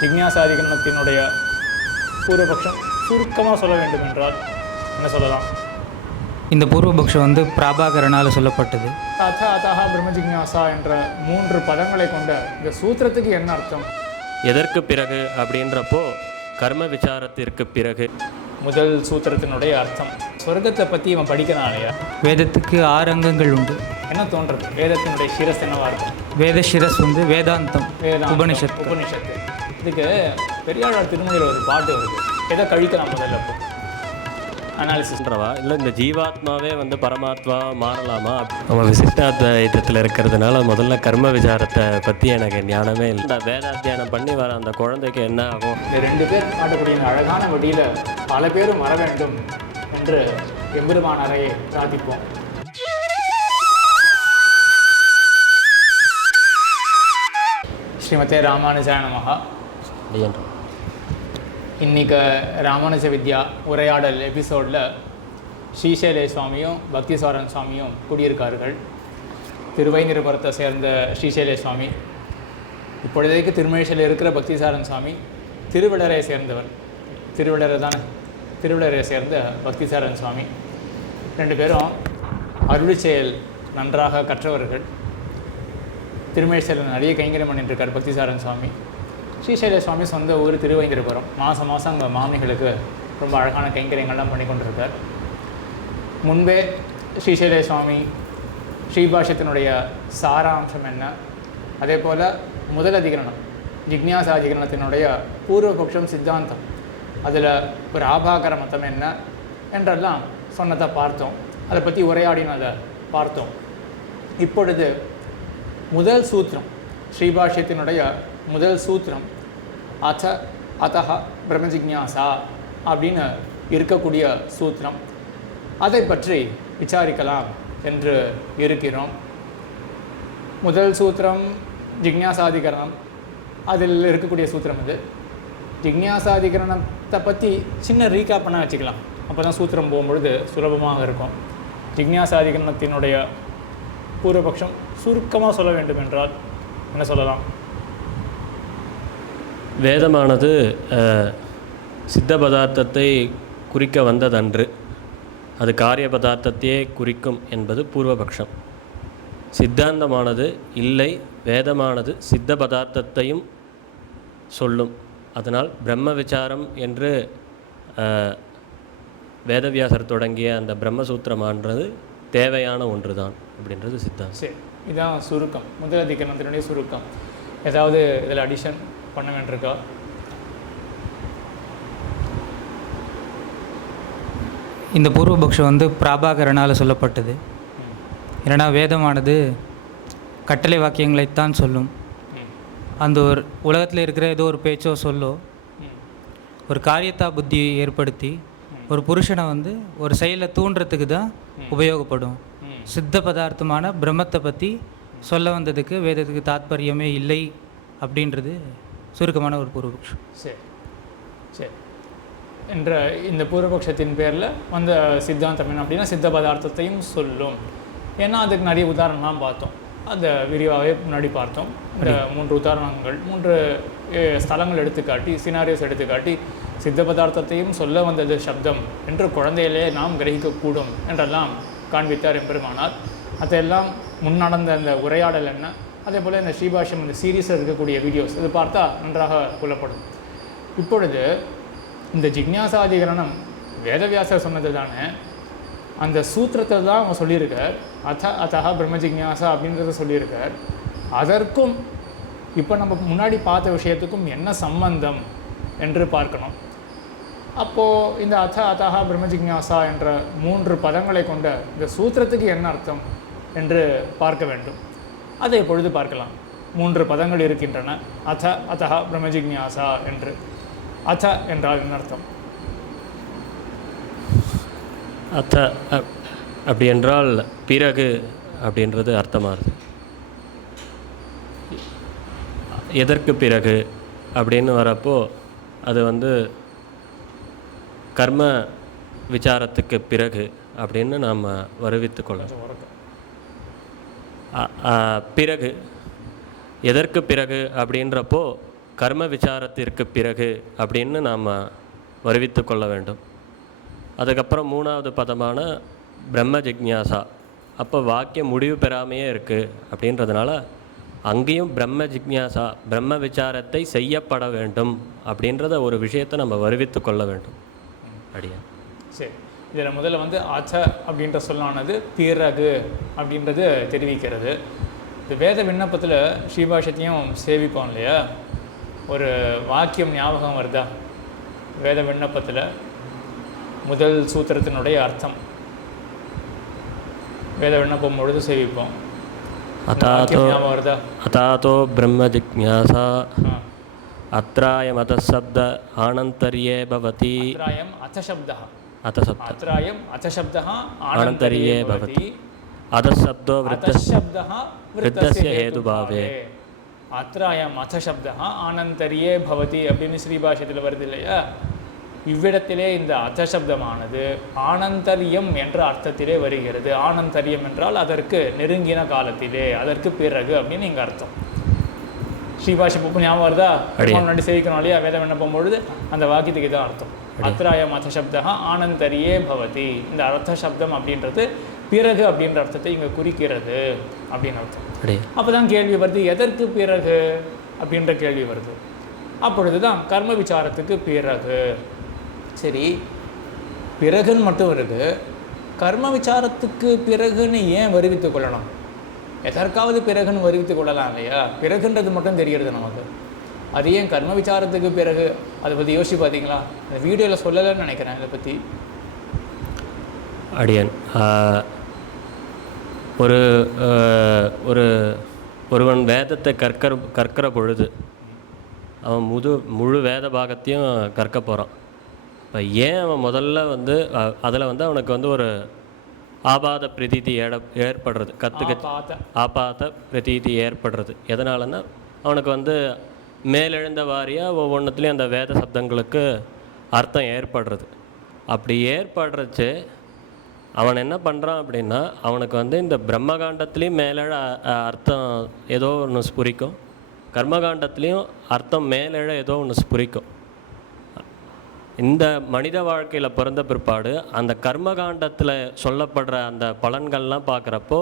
ஜிக்ஞாசாதிகரணத்தினுடைய பூர்வபக்ஷம் சுருக்கமாக சொல்ல வேண்டும் என்றால் என்ன சொல்லலாம்? இந்த பூர்வபக்ஷம் வந்து பிராபாகரனால் சொல்லப்பட்டது. அத அதஹ பிரம்ம ஜிக்ஞாசா என்ற 3 பதங்களை கொண்ட இந்த சூத்திரத்துக்கு என்ன அர்த்தம்? எதற்கு பிறகு அப்படின்றப்போ கர்ம விசாரத்திற்கு பிறகு. முதல் சூத்திரத்தினுடைய அர்த்தம் சொர்க்கத்தை பற்றி இவன் படிக்கிறனாலையா? வேதத்துக்கு 6 அங்கங்கள் உண்டு. என்ன தோன்றது? வேதத்தினுடைய சிரஸ் என்னவா இருக்கும்? வேத சிரஸ் வந்து வேதாந்தம், உபனிஷத்து. உபனிஷத்து. இதுக்கு பெரியாழ்வார் திருமொழியில் ஒரு பாட்டு வருது. எதை கழிக்கலாம் முதல்ல? அப்போ அனாலிசிஸ்ன்றவா இல்லை இந்த ஜீவாத்மாவே வந்து பரமாத்மா மாறலாமா? நம்ம விசிஷ்டாத்வைதத்தில் இருக்கிறதுனால முதல்ல கர்ம விசாரத்தை பற்றி எனக்கு ஞானமே இல்லை. இந்த வேதாத்தியானம் பண்ணி வர அந்த குழந்தைக்கு என்ன ஆகும்? இந்த 2 பேர் காட்டக்கூடிய அழகான வழியில் பல பேரும் வர வேண்டும் என்று எம்பெருமானாரை பிரார்த்திப்போம். ஸ்ரீமதே ராமானுஜாய நமஹ. இன்றைக்கி ராமானுஜ வித்யா உரையாடல் எபிசோடில் ஸ்ரீசைலே சுவாமியும் பக்திசாரன் சுவாமியும் கூடியிருக்கார்கள். திருவைநிருபுரத்தை சேர்ந்த ஸ்ரீசைலே சுவாமி, இப்பொழுதைக்கு திருமழிசையில் இருக்கிற பக்திசாரன் சுவாமி திருவிழரை சேர்ந்தவர். திருவிழரை சேர்ந்த பக்திசாரன் சுவாமி 2 பேரும் அருள் செயல் நன்றாக கற்றவர்கள். திருமழிசையில் நிறைய கைங்கரியம் பண்ணிட்டுருக்கார் பக்திசாரன் சுவாமி. ஸ்ரீசைல சுவாமி சொந்த ஊர் திருவைந்திருபுரம். மாதம் அங்கே மாமிகளுக்கு ரொம்ப அழகான கைங்கரியங்கள்லாம் பண்ணி கொண்டிருக்கார். முன்பே ஸ்ரீசைல சுவாமி ஸ்ரீபாஷ்யத்தினுடைய சாராம்சம் என்ன, அதே போல் முதல் அதிகரணம் ஜிக்ஞாசாதிகரணத்தினுடைய பூர்வபக்ஷம் சித்தாந்தம், அதில் ஒரு ஆபாகர மதம் என்ன என்றெல்லாம் சொன்னதை பார்த்தோம். அதை பற்றி உரையாடினதை பார்த்தோம். இப்பொழுது முதல் சூத்திரம், ஸ்ரீபாஷ்யத்தினுடைய முதல் சூத்திரம் அத அதஹ பிரம்ம ஜிக்ஞாசா அப்படின்னு இருக்கக்கூடிய சூத்திரம், அதை பற்றி விசாரிக்கலாம் என்று இருக்கிறோம். முதல் சூத்திரம் ஜிக்ஞாசாதிகரணம், அதில் இருக்கக்கூடிய சூத்திரம் இது. ஜிக்ஞாசாதிகரணத்தை பற்றி சின்ன ரீகேப் பண்ண வச்சுக்கலாம், அப்போ தான் சூத்திரம் போகும்பொழுது சுலபமாக இருக்கும். ஜிக்ஞாசாதிகரணத்தினுடைய பூர்வபக்ஷம் சுருக்கமாக சொல்ல வேண்டும் என்றால் என்ன சொல்லலாம்? வேதமானது சித்த பதார்த்தத்தை குறிக்க வந்ததன்று, அது காரிய பதார்த்தத்தையே குறிக்கும் என்பது பூர்வபக்ஷம். சித்தாந்தமானது இல்லை, வேதமானது சித்த பதார்த்தத்தையும் சொல்லும். அதனால் பிரம்ம விசாரம் என்று வேதவியாசர் தொடங்கிய அந்த பிரம்மசூத்திரமானது தேவையான ஒன்று தான் அப்படின்றது சித்தாந்தம். சரி, இதுதான் சுருக்கம், முதல் அதிகரணத்தினுடைய சுருக்கம். ஏதாவது இதில் அடிஷன் பண்ண வேண்டியிருக்கா? இந்த பூர்வபக்ஷம் வந்து பிராபாகரனால் சொல்லப்பட்டது. ஏன்னா வேதமானது கட்டளை வாக்கியங்களைத்தான் சொல்லும். அந்த ஒரு உலகத்தில் இருக்கிற ஏதோ ஒரு பேச்சோ சொல்லோ ஒரு காரியத்தா புத்தியை ஏற்படுத்தி ஒரு புருஷனை வந்து ஒரு செயலை தூண்டுறதுக்கு தான் உபயோகப்படும். சித்த பதார்த்தமான பிரம்மத்தை பற்றி சொல்ல வந்ததுக்கு வேதத்துக்கு தாத்பரியமே இல்லை அப்படின்றது சுருக்கமான ஒரு பூர்வபக்ஷம். சரி சரி என்ற இந்த பூர்வபக்ஷத்தின் பேரில் வந்த சித்தாந்தம் என்ன அப்படின்னா சித்த பதார்த்தத்தையும் சொல்லும். ஏன்னா அதுக்கு நிறைய உதாரணம்லாம் பார்த்தோம், அந்த விரிவாகவே முன்னாடி பார்த்தோம். இந்த 3 உதாரணங்கள் 3 ஸ்தலங்கள் எடுத்துக்காட்டி, சினாரியோஸ் எடுத்துக்காட்டி சித்த பதார்த்தத்தையும் சொல்ல வந்தது சப்தம் என்று குழந்தையிலே நாம் கிரகிக்கக்கூடும் என்றெல்லாம் காண்பித்தார் எம்பெருமானார். அதையெல்லாம் முன்னடந்த அந்த உரையாடல் என்ன, அதே போல் இந்த ஸ்ரீபாஷ்யம் இந்த சீரீஸில் இருக்கக்கூடிய வீடியோஸ் இது பார்த்தா நன்றாக புலப்படும். இப்பொழுது இந்த ஜிக்ஞாசாதிகரணம் வேதவியாசர் சொன்னது தானே, அந்த சூத்திரத்தை தான் அவங்க சொல்லியிருக்கார். அதஹ பிரம்ம ஜிக்ஞாசா அப்படின்றத சொல்லியிருக்கார். அதற்கும் இப்போ நம்ம முன்னாடி பார்த்த விஷயத்துக்கும் என்ன சம்பந்தம் என்று பார்க்கணும். அப்போது இந்த அதஹ பிரம்ம ஜிக்ஞாசா என்ற 3 பதங்களை கொண்ட இந்த சூத்திரத்துக்கு என்ன அர்த்தம் என்று பார்க்க வேண்டும். அதை இப்பொழுது பார்க்கலாம். 3 பதங்கள் இருக்கின்றன, அதஹ பிரம்ம ஜிக்ஞாசா என்று. அத என்றால் என்ன அர்த்தம்? அத்த அப்படி என்றால் பிறகு அப்படின்றது அர்த்தமாகுது. எதற்கு பிறகு அப்படின்னு வரப்போ அது வந்து கர்ம விசாரத்துக்கு பிறகு அப்படின்னு நாம் வருவித்து கொள்ளலாம். பிறகு எதற்கு பிறகு அப்படின்றப்போ கர்ம விசாரத்திற்கு பிறகு அப்படின்னு நாம் வருவித்து கொள்ள வேண்டும். அதுக்கப்புறம் 3வது பதமான பிரம்ம ஜிக்ஞாசா. அப்போ வாக்கியம் முடிவு பெறாமையே இருக்குது அப்படின்றதுனால அங்கேயும் பிரம்ம ஜிக்ஞாசா, பிரம்ம விசாரத்தை செய்யப்பட வேண்டும் அப்படின்றத ஒரு விஷயத்தை நம்ம வருவித்து கொள்ள வேண்டும். அப்படியா? சரி, இதில் முதல்ல வந்து அச்ச அப்படின்ற சொல்லானது பிறகு அப்படின்றது தெரிவிக்கிறது. இந்த வேத விண்ணப்பத்தில் ஸ்ரீபாஷ்யத்தையும் சேவிப்போம் இல்லையா? ஒரு வாக்கியம் ஞாபகம் வருதா? வேத விண்ணப்பத்தில் முதல் சூத்திரத்தினுடைய அர்த்தம் வேத விண்ணப்பம் பொழுது சேவிப்போம். ஞாபகம் வருதா? அதாதோ பிரம்ம ஜிக்ஞாசா அத்ராயம் அதசப்த ஆனந்தர்யே பவதி. அத்ராயம் அச்சசப்தः அதசப்த அத்ராயம் அச்சசப்தः ஆனந்தர்யே பவதி. அதசப்தோ அச்சசப்தः விருத்தஸ்ய ஹேதுபாவே. அத்ராயம் அச்சசப்தः ஆனந்தர்யே பவதி அப்படின்னு ஸ்ரீபாஷ்யத்தில் வருது இல்லையா? இவ்விடத்திலே இந்த அச்சசப்தமானது ஆனந்தரியம் என்ற அர்த்தத்திலே வருகிறது. ஆனந்தரியம் என்றால் அதற்கு நெருங்கின காலத்திலே, அதற்கு பிறகு அப்படின்னு இங்கே அர்த்தம். ஸ்ரீபாஷி புப்பு ஞாபகம் வருதா? முன்னாடி சேவிக்கணும் இல்லையா? வேத விண்ணப்பம் பொழுது அந்த வாக்கியத்துக்கு தான் அர்த்தம். அத்ராயம் அர்த்தசப்தா ஆனந்தரியே பவதி. இந்த அர்த்த சப்தம் அப்படின்றது பிறகு அப்படின்ற அர்த்தத்தை இங்கே குறிக்கிறது அப்படின்னு அர்த்தம். அப்போ தான் கேள்வி வருது, எதற்கு பிறகு அப்படின்ற கேள்வி வருது. அப்பொழுது தான் கர்ம விசாரத்துக்கு பிறகு. சரி, பிறகுன்னு மட்டும் இருக்கு, கர்ம விசாரத்துக்கு பிறகுன்னு ஏன் வருவித்து கொள்ளணும்? எதற்காவது பிறகுன்னு வருவித்து கொள்ளலாம் இல்லையா? பிறகுன்றது மட்டும் தெரிகிறது நமக்கு, அது ஏன் கர்ம விசாரத்துக்கு பிறகு? அதை பற்றி யோசிச்சு பார்த்தீங்களா? இந்த வீடியோவில் சொல்லலைன்னு நினைக்கிறேன் இதை பற்றி. அடியன் ஒருவன் வேதத்தை கற்கிற பொழுது அவன் முழு வேத பாகத்தையும் கற்க போகிறான். இப்போ ஏன் அவன் முதல்ல வந்து அதில் வந்து அவனுக்கு வந்து ஒரு ஆபாத பிரதீதி ஏற்படுறது, ஆபாத பிரதீதி ஏற்படுறது எதனாலன்னா அவனுக்கு வந்து மேலெழுந்த வாரியாக ஒவ்வொன்றுத்துலேயும் அந்த வேத சப்தங்களுக்கு அர்த்தம் ஏற்படுறது. அப்படி ஏற்படுறச்சு அவன் என்ன பண்ணுறான் அப்படின்னா, அவனுக்கு வந்து இந்த பிரம்மகாண்டத்துலேயும் மேலெழ அர்த்தம் ஏதோ ஒன்று ஸ்புரிக்கும், கர்மகாண்டத்துலேயும் அர்த்தம் மேலெழ ஏதோ ஒன்று ஸ்புரிக்கும். இந்த மனித வாழ்க்கையில் பிறந்த பிற்பாடு அந்த கர்மகாண்டத்தில் சொல்லப்படுற அந்த பலன்கள்லாம் பார்க்குறப்போ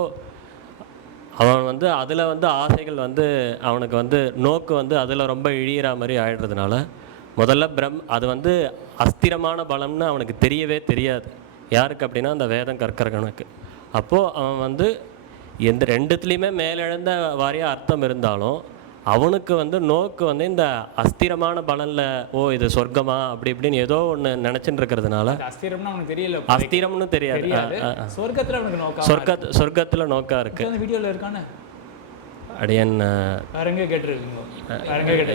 அவன் வந்து அதில் வந்து ஆசைகள் வந்து அவனுக்கு வந்து நோக்கு வந்து அதில் ரொம்ப இழியிற மாதிரி ஆகிடுறதுனால முதல்ல அது வந்து அஸ்திரமான பலம்னு அவனுக்கு தெரியவே தெரியாது. யாருக்கு அப்படின்னா அந்த வேதம் கற்கிறவனுக்கு. அப்போது அவன் வந்து எந்த ரெண்டுத்துலேயுமே மேலெழுந்த வாரியாக அர்த்தம் இருந்தாலும் அவனுக்கு வந்து நோக்கு வந்து இந்த அஸ்திரமான பலனில் இது சொர்க்கமா அப்படி இப்படின்னு ஏதோ ஒன்று நினச்சிட்டு இருக்கிறதுனால அஸ்திரம்னு தெரியாது. சொர்க்கத்தில் நோக்கா இருக்கு. அடியன்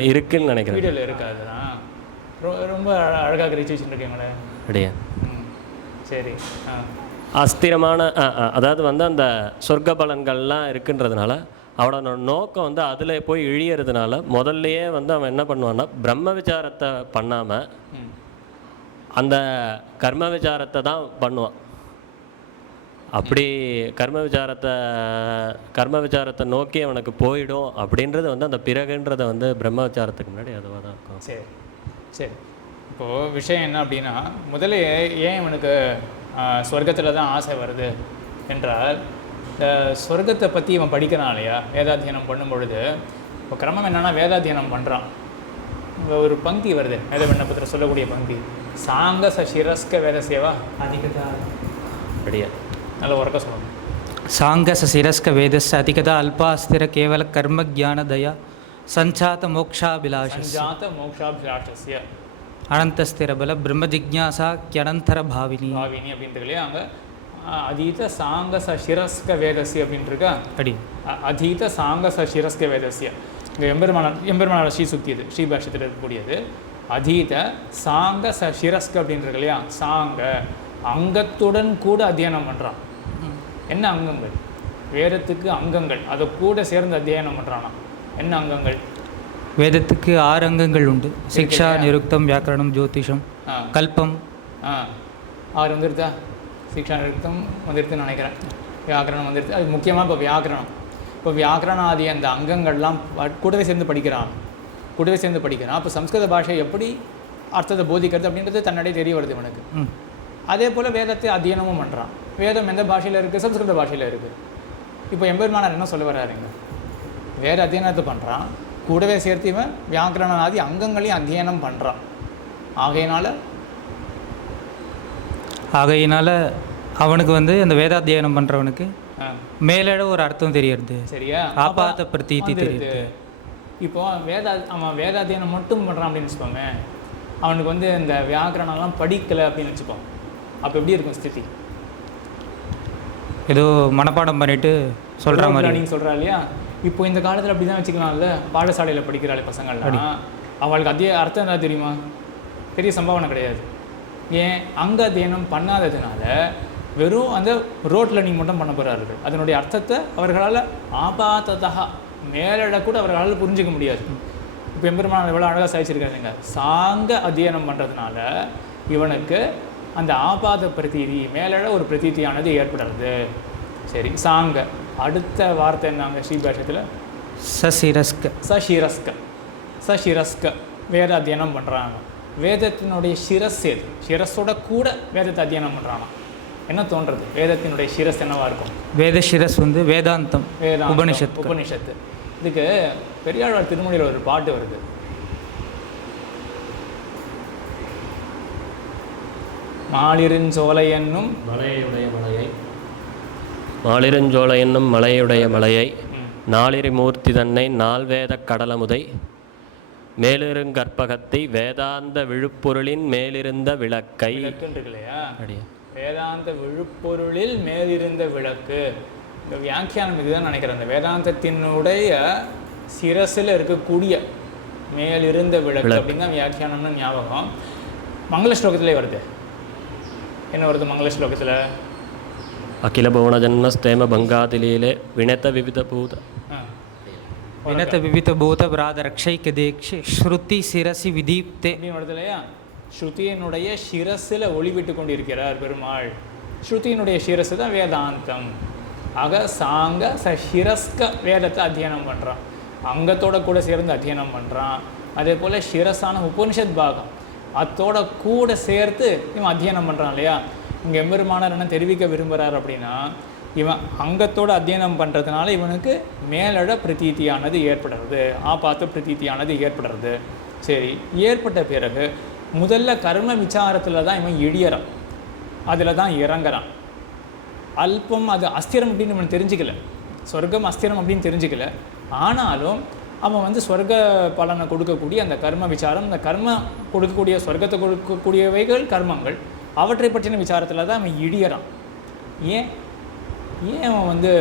இருக்குன்னு நினைக்கிறேன். ரொம்ப அழகாக வச்சுருக்கீங்களே அடியன். சரி, அஸ்திரமான அதாவது வந்து அந்த சொர்க்க பலன்கள்லாம் இருக்குன்றதுனால அவனோட நோக்கம் வந்து அதில் போய் இழியறதுனால முதல்லையே வந்து அவன் என்ன பண்ணுவான்னா பிரம்ம விசாரத்தை பண்ணாமல் அந்த கர்ம விசாரத்தை தான் பண்ணுவான். அப்படி கர்ம விசாரத்தை நோக்கி அவனுக்கு போயிடும் அப்படின்றது வந்து அந்த பிறகுன்றதை வந்து பிரம்ம விசாரத்துக்கு முன்னாடி அதுவாக தான் இருக்கும். சரி சரி, இப்போது விஷயம் என்ன அப்படின்னா, முதல்ல ஏன் இவனுக்கு சொர்க்கத்தில் தான் ஆசை வருது என்றால், சொர்க்கத்தை பற்றி இவன் படிக்கிறான் இல்லையா? வேதாத்தியனம் பண்ணும் பொழுது இப்போ கிரமம் என்னென்னா வேதாத்தியனம் பண்ணுறான். இங்கே ஒரு பங்கி வருது வேத விண்ணப்பத்தில் சொல்லக்கூடிய பங்கி, சாங்க சிரஸ்க வேத சேவா அதிகதா. அப்படியா? நல்ல உறக்க சொல்லணும். சாங்க சிரஸ்க வேதஸ் அதிகதா அல்பாஸ்திர கேவல கர்ம ஜான தயா சஞ்சாத மோக்ஷாபிலாஷஸ்ய அனந்தஸ்திர பல பிரம்ம ஜிக்ஞாசா கியனந்தர பாவினி அப்படின்ட்டு இல்லையா? அங்கே அதீத சாங்க சிரஸ்க வேதஸ்ய அப்படின்ட்டுருக்கா? அடி அதீத சாங்க சிரஸ்க வேதஸ்ய. இங்கே எம்பெருமானோட ஸ்ரீ சுத்தி இது ஸ்ரீபாஷ்யத்தில் இருக்கக்கூடியது. அதீத சாங்க சிரஸ்க அப்படின்ட்டு இல்லையா? சாங்க அங்கத்துடன் கூட அத்தியனம் பண்ணுறான். என்ன அங்கங்கள்? வேதத்துக்கு அங்கங்கள், அதை கூட சேர்ந்து அத்தியனம் பண்ணுறானா? என்ன அங்கங்கள்? வேதத்துக்கு 6 அங்கங்கள் உண்டு. சிக்ஷா, நிருக்தம், வியாக்கரணம், ஜோதிஷம், கல்பம். 6 வந்துருதா? சிக்ஷா நிருக்தம் வந்துருதுன்னு நினைக்கிறேன். வியாக்கரணம் வந்துருது. அது முக்கியமாக இப்போ வியாக்கரணம். இப்போ வியாக்கரணம் ஆதி அந்த அங்கங்கள்லாம் கூடவே சேர்ந்து படிக்கிறான். கூடவே சேர்ந்து படிக்கிறான். அப்போ சம்ஸ்கிருத பாஷை எப்படி அர்த்தத்தை போதிக்கிறது அப்படின்றது தன்னடே தெரிய வருது இவனுக்கு. அதே போல் வேதத்தை அத்தியனமும் பண்ணுறான். வேதம் எந்த பாஷையில் இருக்குது? சம்ஸ்கிருத பாஷையில் இருக்குது. இப்போ எம்பெருமானார் என்ன சொல்ல வர்றாருங்க? வேத அத்தியனத்தை பண்ணுறான், கூடவே சேர்த்து இவன் வியாக்கரணாதி அங்கங்களையும் அத்தியனம் பண்ணுறான். ஆகையினால அவனுக்கு வந்து அந்த வேதாத்தியனம் பண்ணுறவனுக்கு மேலோட ஒரு அர்த்தம் தெரியறது. சரியா? ஆபாத பிரதீதி தெரியுது. இப்போ அவன் வேதாத்தியனம் மட்டும் பண்ணுறான் அப்படின்னு வச்சுக்கோங்க, அவனுக்கு வந்து இந்த வியாக்கரணம்லாம் படிக்கலை அப்படின்னு வச்சுப்போம். அப்போ எப்படி இருக்கும் ஸ்திதி? ஏதோ மனப்பாடம் பண்ணிட்டு சொல்கிற மாதிரி நீங்கள் சொல்கிறா இல்லையா? இப்போ இந்த காலத்தில் அப்படி தான் வச்சுக்கலாம்ல. பாடசாலையில் படிக்கிறாள் பசங்கள்லாம், அவளுக்கு அர்த்தம் என்ன தெரியுமா? பெரிய சம்பாவனை கிடையாது. ஏன்? அங்கே அத்தியனம் பண்ணாததுனால வெறும் அந்த ரோட் லேர்னிங் மட்டும் பண்ண போகிறார்கள். அதனுடைய அர்த்தத்தை அவர்களால் ஆபாத்ததாக மேலிட கூட அவர்களால் புரிஞ்சிக்க முடியாது. இப்போ எம்பெருமான் எவ்வளோ அழகாக சாதிச்சிருக்காருங்க. சாங்க அத்தியனம் பண்ணுறதுனால இவனுக்கு அந்த ஆபாத பிரதீதி மேலிட ஒரு பிரதீதியானது ஏற்படுறது. சரி, சாங்க அடுத்த வார்த்தை என்னங்க ஸ்ரீபாஷத்தில்? சசிரஸ்க வேத அத்தியனம் பண்ணுறாங்க. வேதத்தினுடைய சிரஸ் எது? சிரஸோட கூட வேதத்தை அத்தியனம் பண்ணுறாங்க. என்ன தோன்றது? வேதத்தினுடைய சிரஸ் என்னவா இருக்கும்? வேத சிரஸ் வந்து வேதாந்தம், உபனிஷத்து. இதுக்கு பெரியாழ்வார் திருமொழியில் ஒரு பாட்டு வருது. மாலிருஞ்சோலை என்னும் மலையுடைய மலையை நாளிரிமூர்த்தி தன்னை நால்வேத கடலமுதை மேலிருங்கற்பகத்தை வேதாந்த விழுப்பொருளின் மேலிருந்த விளக்கை. இல்லையா? வேதாந்த விழுப்பொருளில் மேலிருந்த விளக்கு. இந்த வியாக்கியானம் இதுதான் நினைக்கிறேன். அந்த வேதாந்தத்தினுடைய சிரசில் இருக்கக்கூடிய மேலிருந்த விளக்கு அப்படின்னு தான் வியாக்கியானம்னு ஞாபகம். மங்கள ஸ்லோகத்திலே வருது. என்ன வருது மங்கள ஸ்லோகத்தில்? அகில புவன ஜன்மஸ்தேம பங்காதிலீலே வினத விவித பூத பிராத ரக்ஷைக்க தேக்ஷி ஸ்ருதி சிரசி விதீப்தே அப்படின்னு வருது இல்லையா? ஸ்ருதியினுடைய சிரஸில் ஒளிவிட்டு கொண்டிருக்கிறார் பெருமாள். ஸ்ருதியினுடைய சிரசு தான் வேதாந்தம். ஆக சாங்க சிரஸ்க வேதத்தை அத்தியனம் பண்ணுறான், அங்கத்தோட கூட சேர்ந்து அத்தியனம் பண்ணுறான். அதே போல் சிரஸான உபனிஷத் பாகம் அதோட கூட சேர்த்து இவன் அத்தியனம் பண்ணுறான் இல்லையா? இங்கே எம்பெருமானார் என்ன தெரிவிக்க விரும்புகிறார் அப்படின்னா, இவன் அங்கத்தோடு அத்தியனம் பண்ணுறதுனால இவனுக்கு மேலட பிரதீதியானது ஏற்படுறது, ஆபாத்த பிரதீதியானது ஏற்படுறது. சரி, ஏற்பட்ட பிறகு முதல்ல கர்ம விசாரத்தில் தான் இவன் இழியறான், அதில் தான் இறங்குறான். அல்பம் அது அஸ்திரம் அப்படின்னு இவன் தெரிஞ்சுக்கல, சொர்க்கம் அஸ்திரம் அப்படின்னு தெரிஞ்சுக்கல. ஆனாலும் அவன் வந்து சொர்க்க பலனை கொடுக்கக்கூடிய அந்த கர்ம விசாரம், அந்த கர்ம கொடுக்கக்கூடிய சொர்க்கத்தை கொடுக்கக்கூடியவைகள் கர்மங்கள், அவற்றை பற்றின விசாரத்தில் தான் அவன் இழியறான். ஏன் அவன் வந்து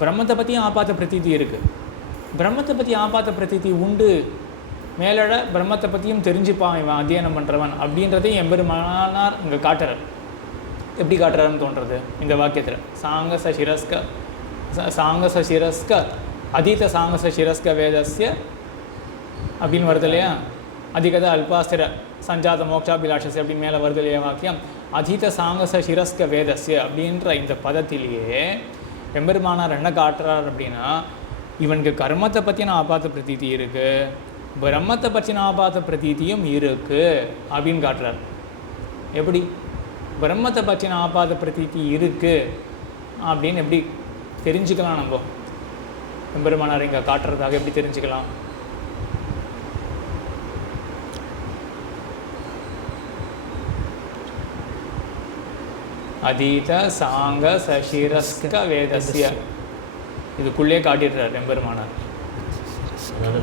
பிரம்மத்தை பற்றியும் ஆபாத்த பிரதீதி இருக்குது, பிரம்மத்தை பற்றி ஆபாத்த பிரதீதி உண்டு, மேலட பிரம்மத்தை பற்றியும் தெரிஞ்சுப்பான் இவன் அத்தியனம் பண்ணுறவன் அப்படின்றதையும் எம்பெருமானார் இங்கே காட்டுறார். எப்படி காட்டுறாருன்னு தோன்றது இந்த வாக்கியத்தில்? சாங்கச சிரஸ்க அதீத சாங்கச சிரஸ்க வேதஸ்ய அப்படின்னு வருது இல்லையா? அதிகத அல்பாஸ்திர சஞ்சாத மோக்ஷாபிலாஷஸ் அப்படின்னு மேலே வருது இல்லையா வாக்கியம்? அதீத சாங்கச சிரஸ்க வேதஸ்ய அப்படின்ற இந்த பதத்திலேயே எம்பெருமானார் என்ன காட்டுறார் அப்படின்னா, இவனுக்கு கர்மத்தை பற்றின ஆபாத்த பிரதீதி இருக்குது, பிரம்மத்தை பற்றின ஆபாத்த பிரதீதியும் இருக்குது அப்படின்னு காட்டுறார். எப்படி பிரம்மத்தை பற்றின ஆபாத பிரதீதி இருக்குது அப்படின்னு எப்படி தெரிஞ்சுக்கலாம்? நம்ம எம்பெருமானார் இங்கே காட்டுறதாக எப்படி தெரிஞ்சுக்கலாம்? அதீத சாங்க சசிரஸ்க வேதஸ்ய இதுக்குள்ளே காட்டிடுறார் எம்பெருமானார். அதாவது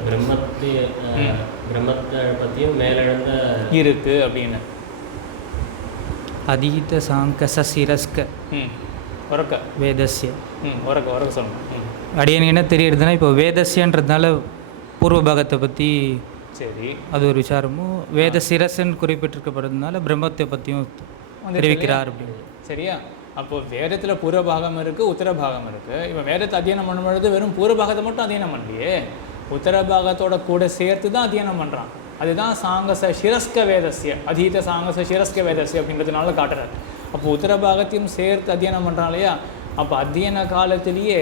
பிரம்மத்தை பற்றியும் மேலெழுந்த இருக்குது அப்படின்னு. அதீத சாங்கச சிரஸ்க உறக்க வேதஸ்ய உறக்க சொல்லணும். அடியனுக்கு என்ன தெரியுதுன்னா, இப்போ வேதஸ்யன்றதுனால பூர்வ பாகத்தை பற்றி சரி அது ஒரு விசாரமும், வேத சிரஸ்ன்னு குறிப்பிட்டிருக்கப்படுறதுனால பிரம்மத்தை பற்றியும் தெரிவிக்கிறார் அப்படின்னு. சரியா? அப்போது வேதத்தில் பூர்வபாகம் இருக்குது, உத்தரபாகம் இருக்குது. இவன் வேதத்தை அத்தியனம் பண்ணும்பொழுது வெறும் பூர்வபாகத்தை மட்டும் அத்தியனம் பண்ணலையே, உத்தரபாகத்தோட கூட சேர்த்து தான் அத்தியனம் பண்ணுறான். அதுதான் சாங்கச சிரஸ்க வேதஸ்ய, அதீத சாங்கச சிரஸ்க வேதஸ்ய அப்படின்றதுனால காட்டுறார். அப்போ உத்தரபாகத்தையும் சேர்த்து அத்தியனம் பண்ணுறான் இல்லையா? அப்போ அத்தியன காலத்திலேயே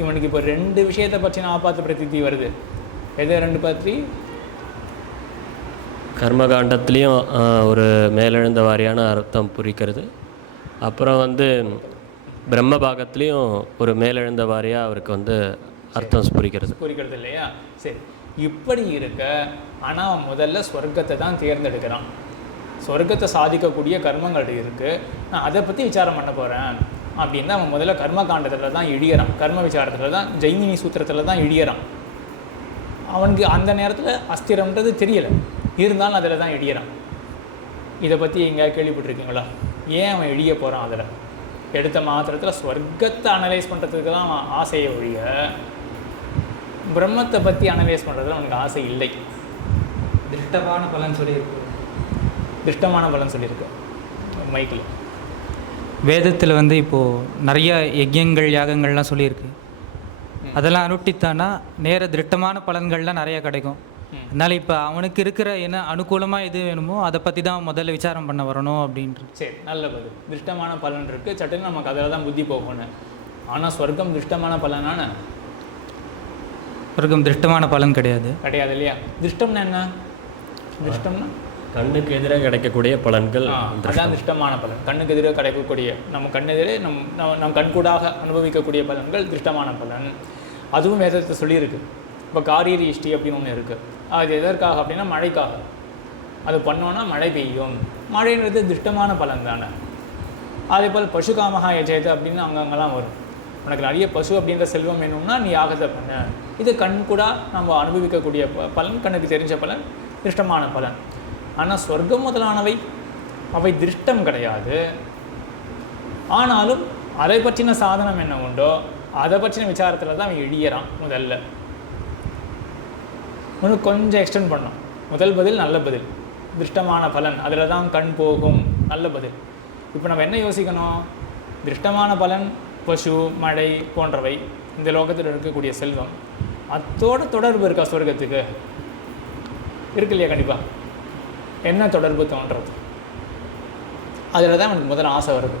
இவனுக்கு இப்போ 2 விஷயத்தை பற்றின ஆபாத்த பிரதீதி வருது. எதை 2 பற்றி? கர்மகாண்டத்துலேயும் ஒரு மேலெழுந்த வாரியான அர்த்தம் புரிக்கிறது. அப்புறம் வந்து பிரம்ம பாகத்துலேயும் ஒரு மேலெழுந்த வாரியாக அவருக்கு வந்து அர்த்தம் புரிக்கிறது இல்லையா? சரி, இப்படி இருக்க ஆனால் அவன் முதல்ல சொர்க்கத்தை தான் தேர்ந்தெடுக்கிறான். சொர்க்கத்தை சாதிக்கக்கூடிய கர்மங்கள் இருக்குது, நான் அதை பற்றி விசாரம் பண்ண போகிறேன் அப்படின்னு அவன் முதல்ல கர்ம காண்டத்தில் தான் இழியறான். கர்ம விசாரத்தில் தான், ஜெய்மினி சூத்திரத்தில் தான் இழியறான். அவனுக்கு அந்த நேரத்தில் அஸ்திரம்ன்றது தெரியலை, இருந்தாலும் அதில் தான் இழியறான். இதை பற்றி எங்கேயா கேள்விப்பட்டிருக்கீங்களா? ஏன் அவன் இழிய போகிறான்? அதில் எடுத்த மாத்திரத்தில் சொர்க்கத்தை அனலைஸ் பண்ணுறதுக்கு தான் அவன் ஆசையை ஒழிய பிரம்மத்தை பற்றி அனலைஸ் பண்ணுறதுல அவனுக்கு ஆசை இல்லை. திருஷ்டமான பலன் சொல்லியிருக்கு. திருஷ்டமான பலன் சொல்லியிருக்கு மைக்கில். வேதத்தில் வந்து இப்போது நிறைய யஜ்யங்கள் யாகங்கள்லாம் சொல்லியிருக்கு. அதெல்லாம் அனுஷ்டித்தானா நேர திருஷ்டமான பலன்கள்லாம் நிறையா கிடைக்கும். அதனால் இப்போ அவனுக்கு இருக்கிற என்ன அனுகூலமாக எது வேணுமோ அதை பற்றி தான் முதல்ல விசாரம் பண்ண வரணும் அப்படின்றது. சரி, நல்ல பதில். திருஷ்டமான பலன் இருக்குது, சட்டுன்னு நமக்கு அதில் தான் புத்தி போகணும். ஆனால் சொர்க்கம் திருஷ்டமான பலனான? சொர்க்கம் திருஷ்டமான பலன் கிடையாது இல்லையா? திருஷ்டம்னா என்ன? திருஷ்டம்னா கண்ணுக்கு எதிராக கிடைக்கக்கூடிய பலன்கள். அதான் திருஷ்டமான பலன். கண்ணுக்கு எதிராக கிடைக்கக்கூடிய, நம்ம கண்ணெதிரே நம் கண்கூடாக அனுபவிக்கக்கூடிய பலன்கள் திருஷ்டமான பலன். அதுவும் வேதத்தை சொல்லியிருக்கு. இப்போ காரியரி இஷ்டி அப்படின்னு ஒன்று இருக்குது. அது எதற்காக அப்படின்னா மழைக்காக. அது பண்ணோன்னா மழை பெய்யும். மழைன்றது திருஷ்டமான பலன் தானே. அதே போல் பசுகாமகா யஜேது அப்படின்னு அங்கங்கெல்லாம் வரும். உனக்கு நிறைய பசு அப்படின்ற செல்வம் வேணும்னா நீ யாகத்தை பண்ண. இது கண் கூட நம்ம அனுபவிக்கக்கூடிய பலன், கண்ணுக்கு தெரிஞ்ச பலன், திருஷ்டமான பலன். ஆனால் சொர்க்கம் முதலானவை அவை திருஷ்டம் கிடையாது. ஆனாலும் அதை பற்றின சாதனம் என்ன உண்டோ அதை பற்றின விசாரத்தில் தான் அவன் இழியறான். முதல்ல இன்னும் கொஞ்சம் எக்ஸ்டெண்ட் பண்ணோம். முதல் பதில் நல்ல பதில், திருஷ்டமான பலன், அதில் தான் கண் போகும், நல்ல பதில். இப்போ நம்ம என்ன யோசிக்கணும்? திருஷ்டமான பலன் பசு, மழை போன்றவை, இந்த லோகத்தில் இருக்கக்கூடிய செல்வம், அதோட தொடர்பு இருக்கா சொர்க்கத்துக்கு? இருக்கு இல்லையா? கண்டிப்பாக. என்ன தொடர்பு தோன்றது? அதில் தான் எனக்கு முதல்ல ஆசை வருது.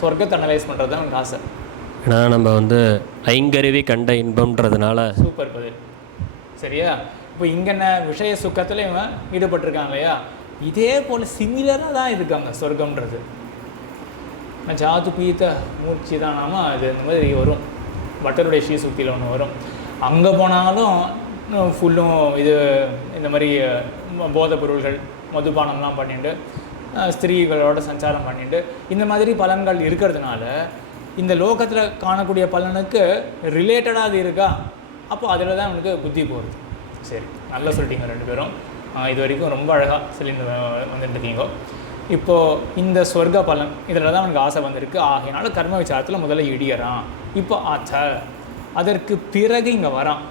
சொர்க்கத்தை அனலைஸ் பண்ணுறது தான் எனக்கு ஆசை. ஏன்னா நம்ம வந்து ஐங்கருவி கண்ட இன்பம்ன்றதுனால. சூப்பர் பதில். சரியா? இப்போ இங்கே என்ன விஷய சுக்கத்தில் இவன் ஈடுபட்டிருக்காங்க இல்லையா? இதே போல் சிமிலராக தான் இருக்காங்க சொர்க்கம்ன்றது. ஜாது பீத்த மூர்ச்சி தான் நாம அது இந்த மாதிரி வரும். பட்டருடைய ஸ்ரீசுக்தியில் ஒன்று வரும். அங்கே போனாலும் ஃபுல்லும் இது இந்த மாதிரி போதைப் பொருள்கள், மதுபானம்லாம் பண்ணிட்டு, ஸ்திரீகளோட சஞ்சாரம் பண்ணிட்டு, இந்த மாதிரி பலன்கள் இருக்கிறதுனால இந்த லோகத்தில் காணக்கூடிய பலனுக்கு ரிலேட்டடாக அது இருக்கா? அப்போ அதில் தான் அவனுக்கு புத்தி போகிறது. சரி, நல்லா சொல்லிட்டீங்க ரெண்டு பேரும். இது வரைக்கும் ரொம்ப அழகாக சொல்லி வந்துட்டுருக்கீங்க. இப்போது இந்த சொர்க்க பலன் இதில் தான் அவனுக்கு ஆசை வந்திருக்கு. ஆகையினால கர்ம விசாரத்தில் முதல்ல இடியறான். இப்போ ஆச்சா, அதற்கு பிறகு இங்கே வரான்,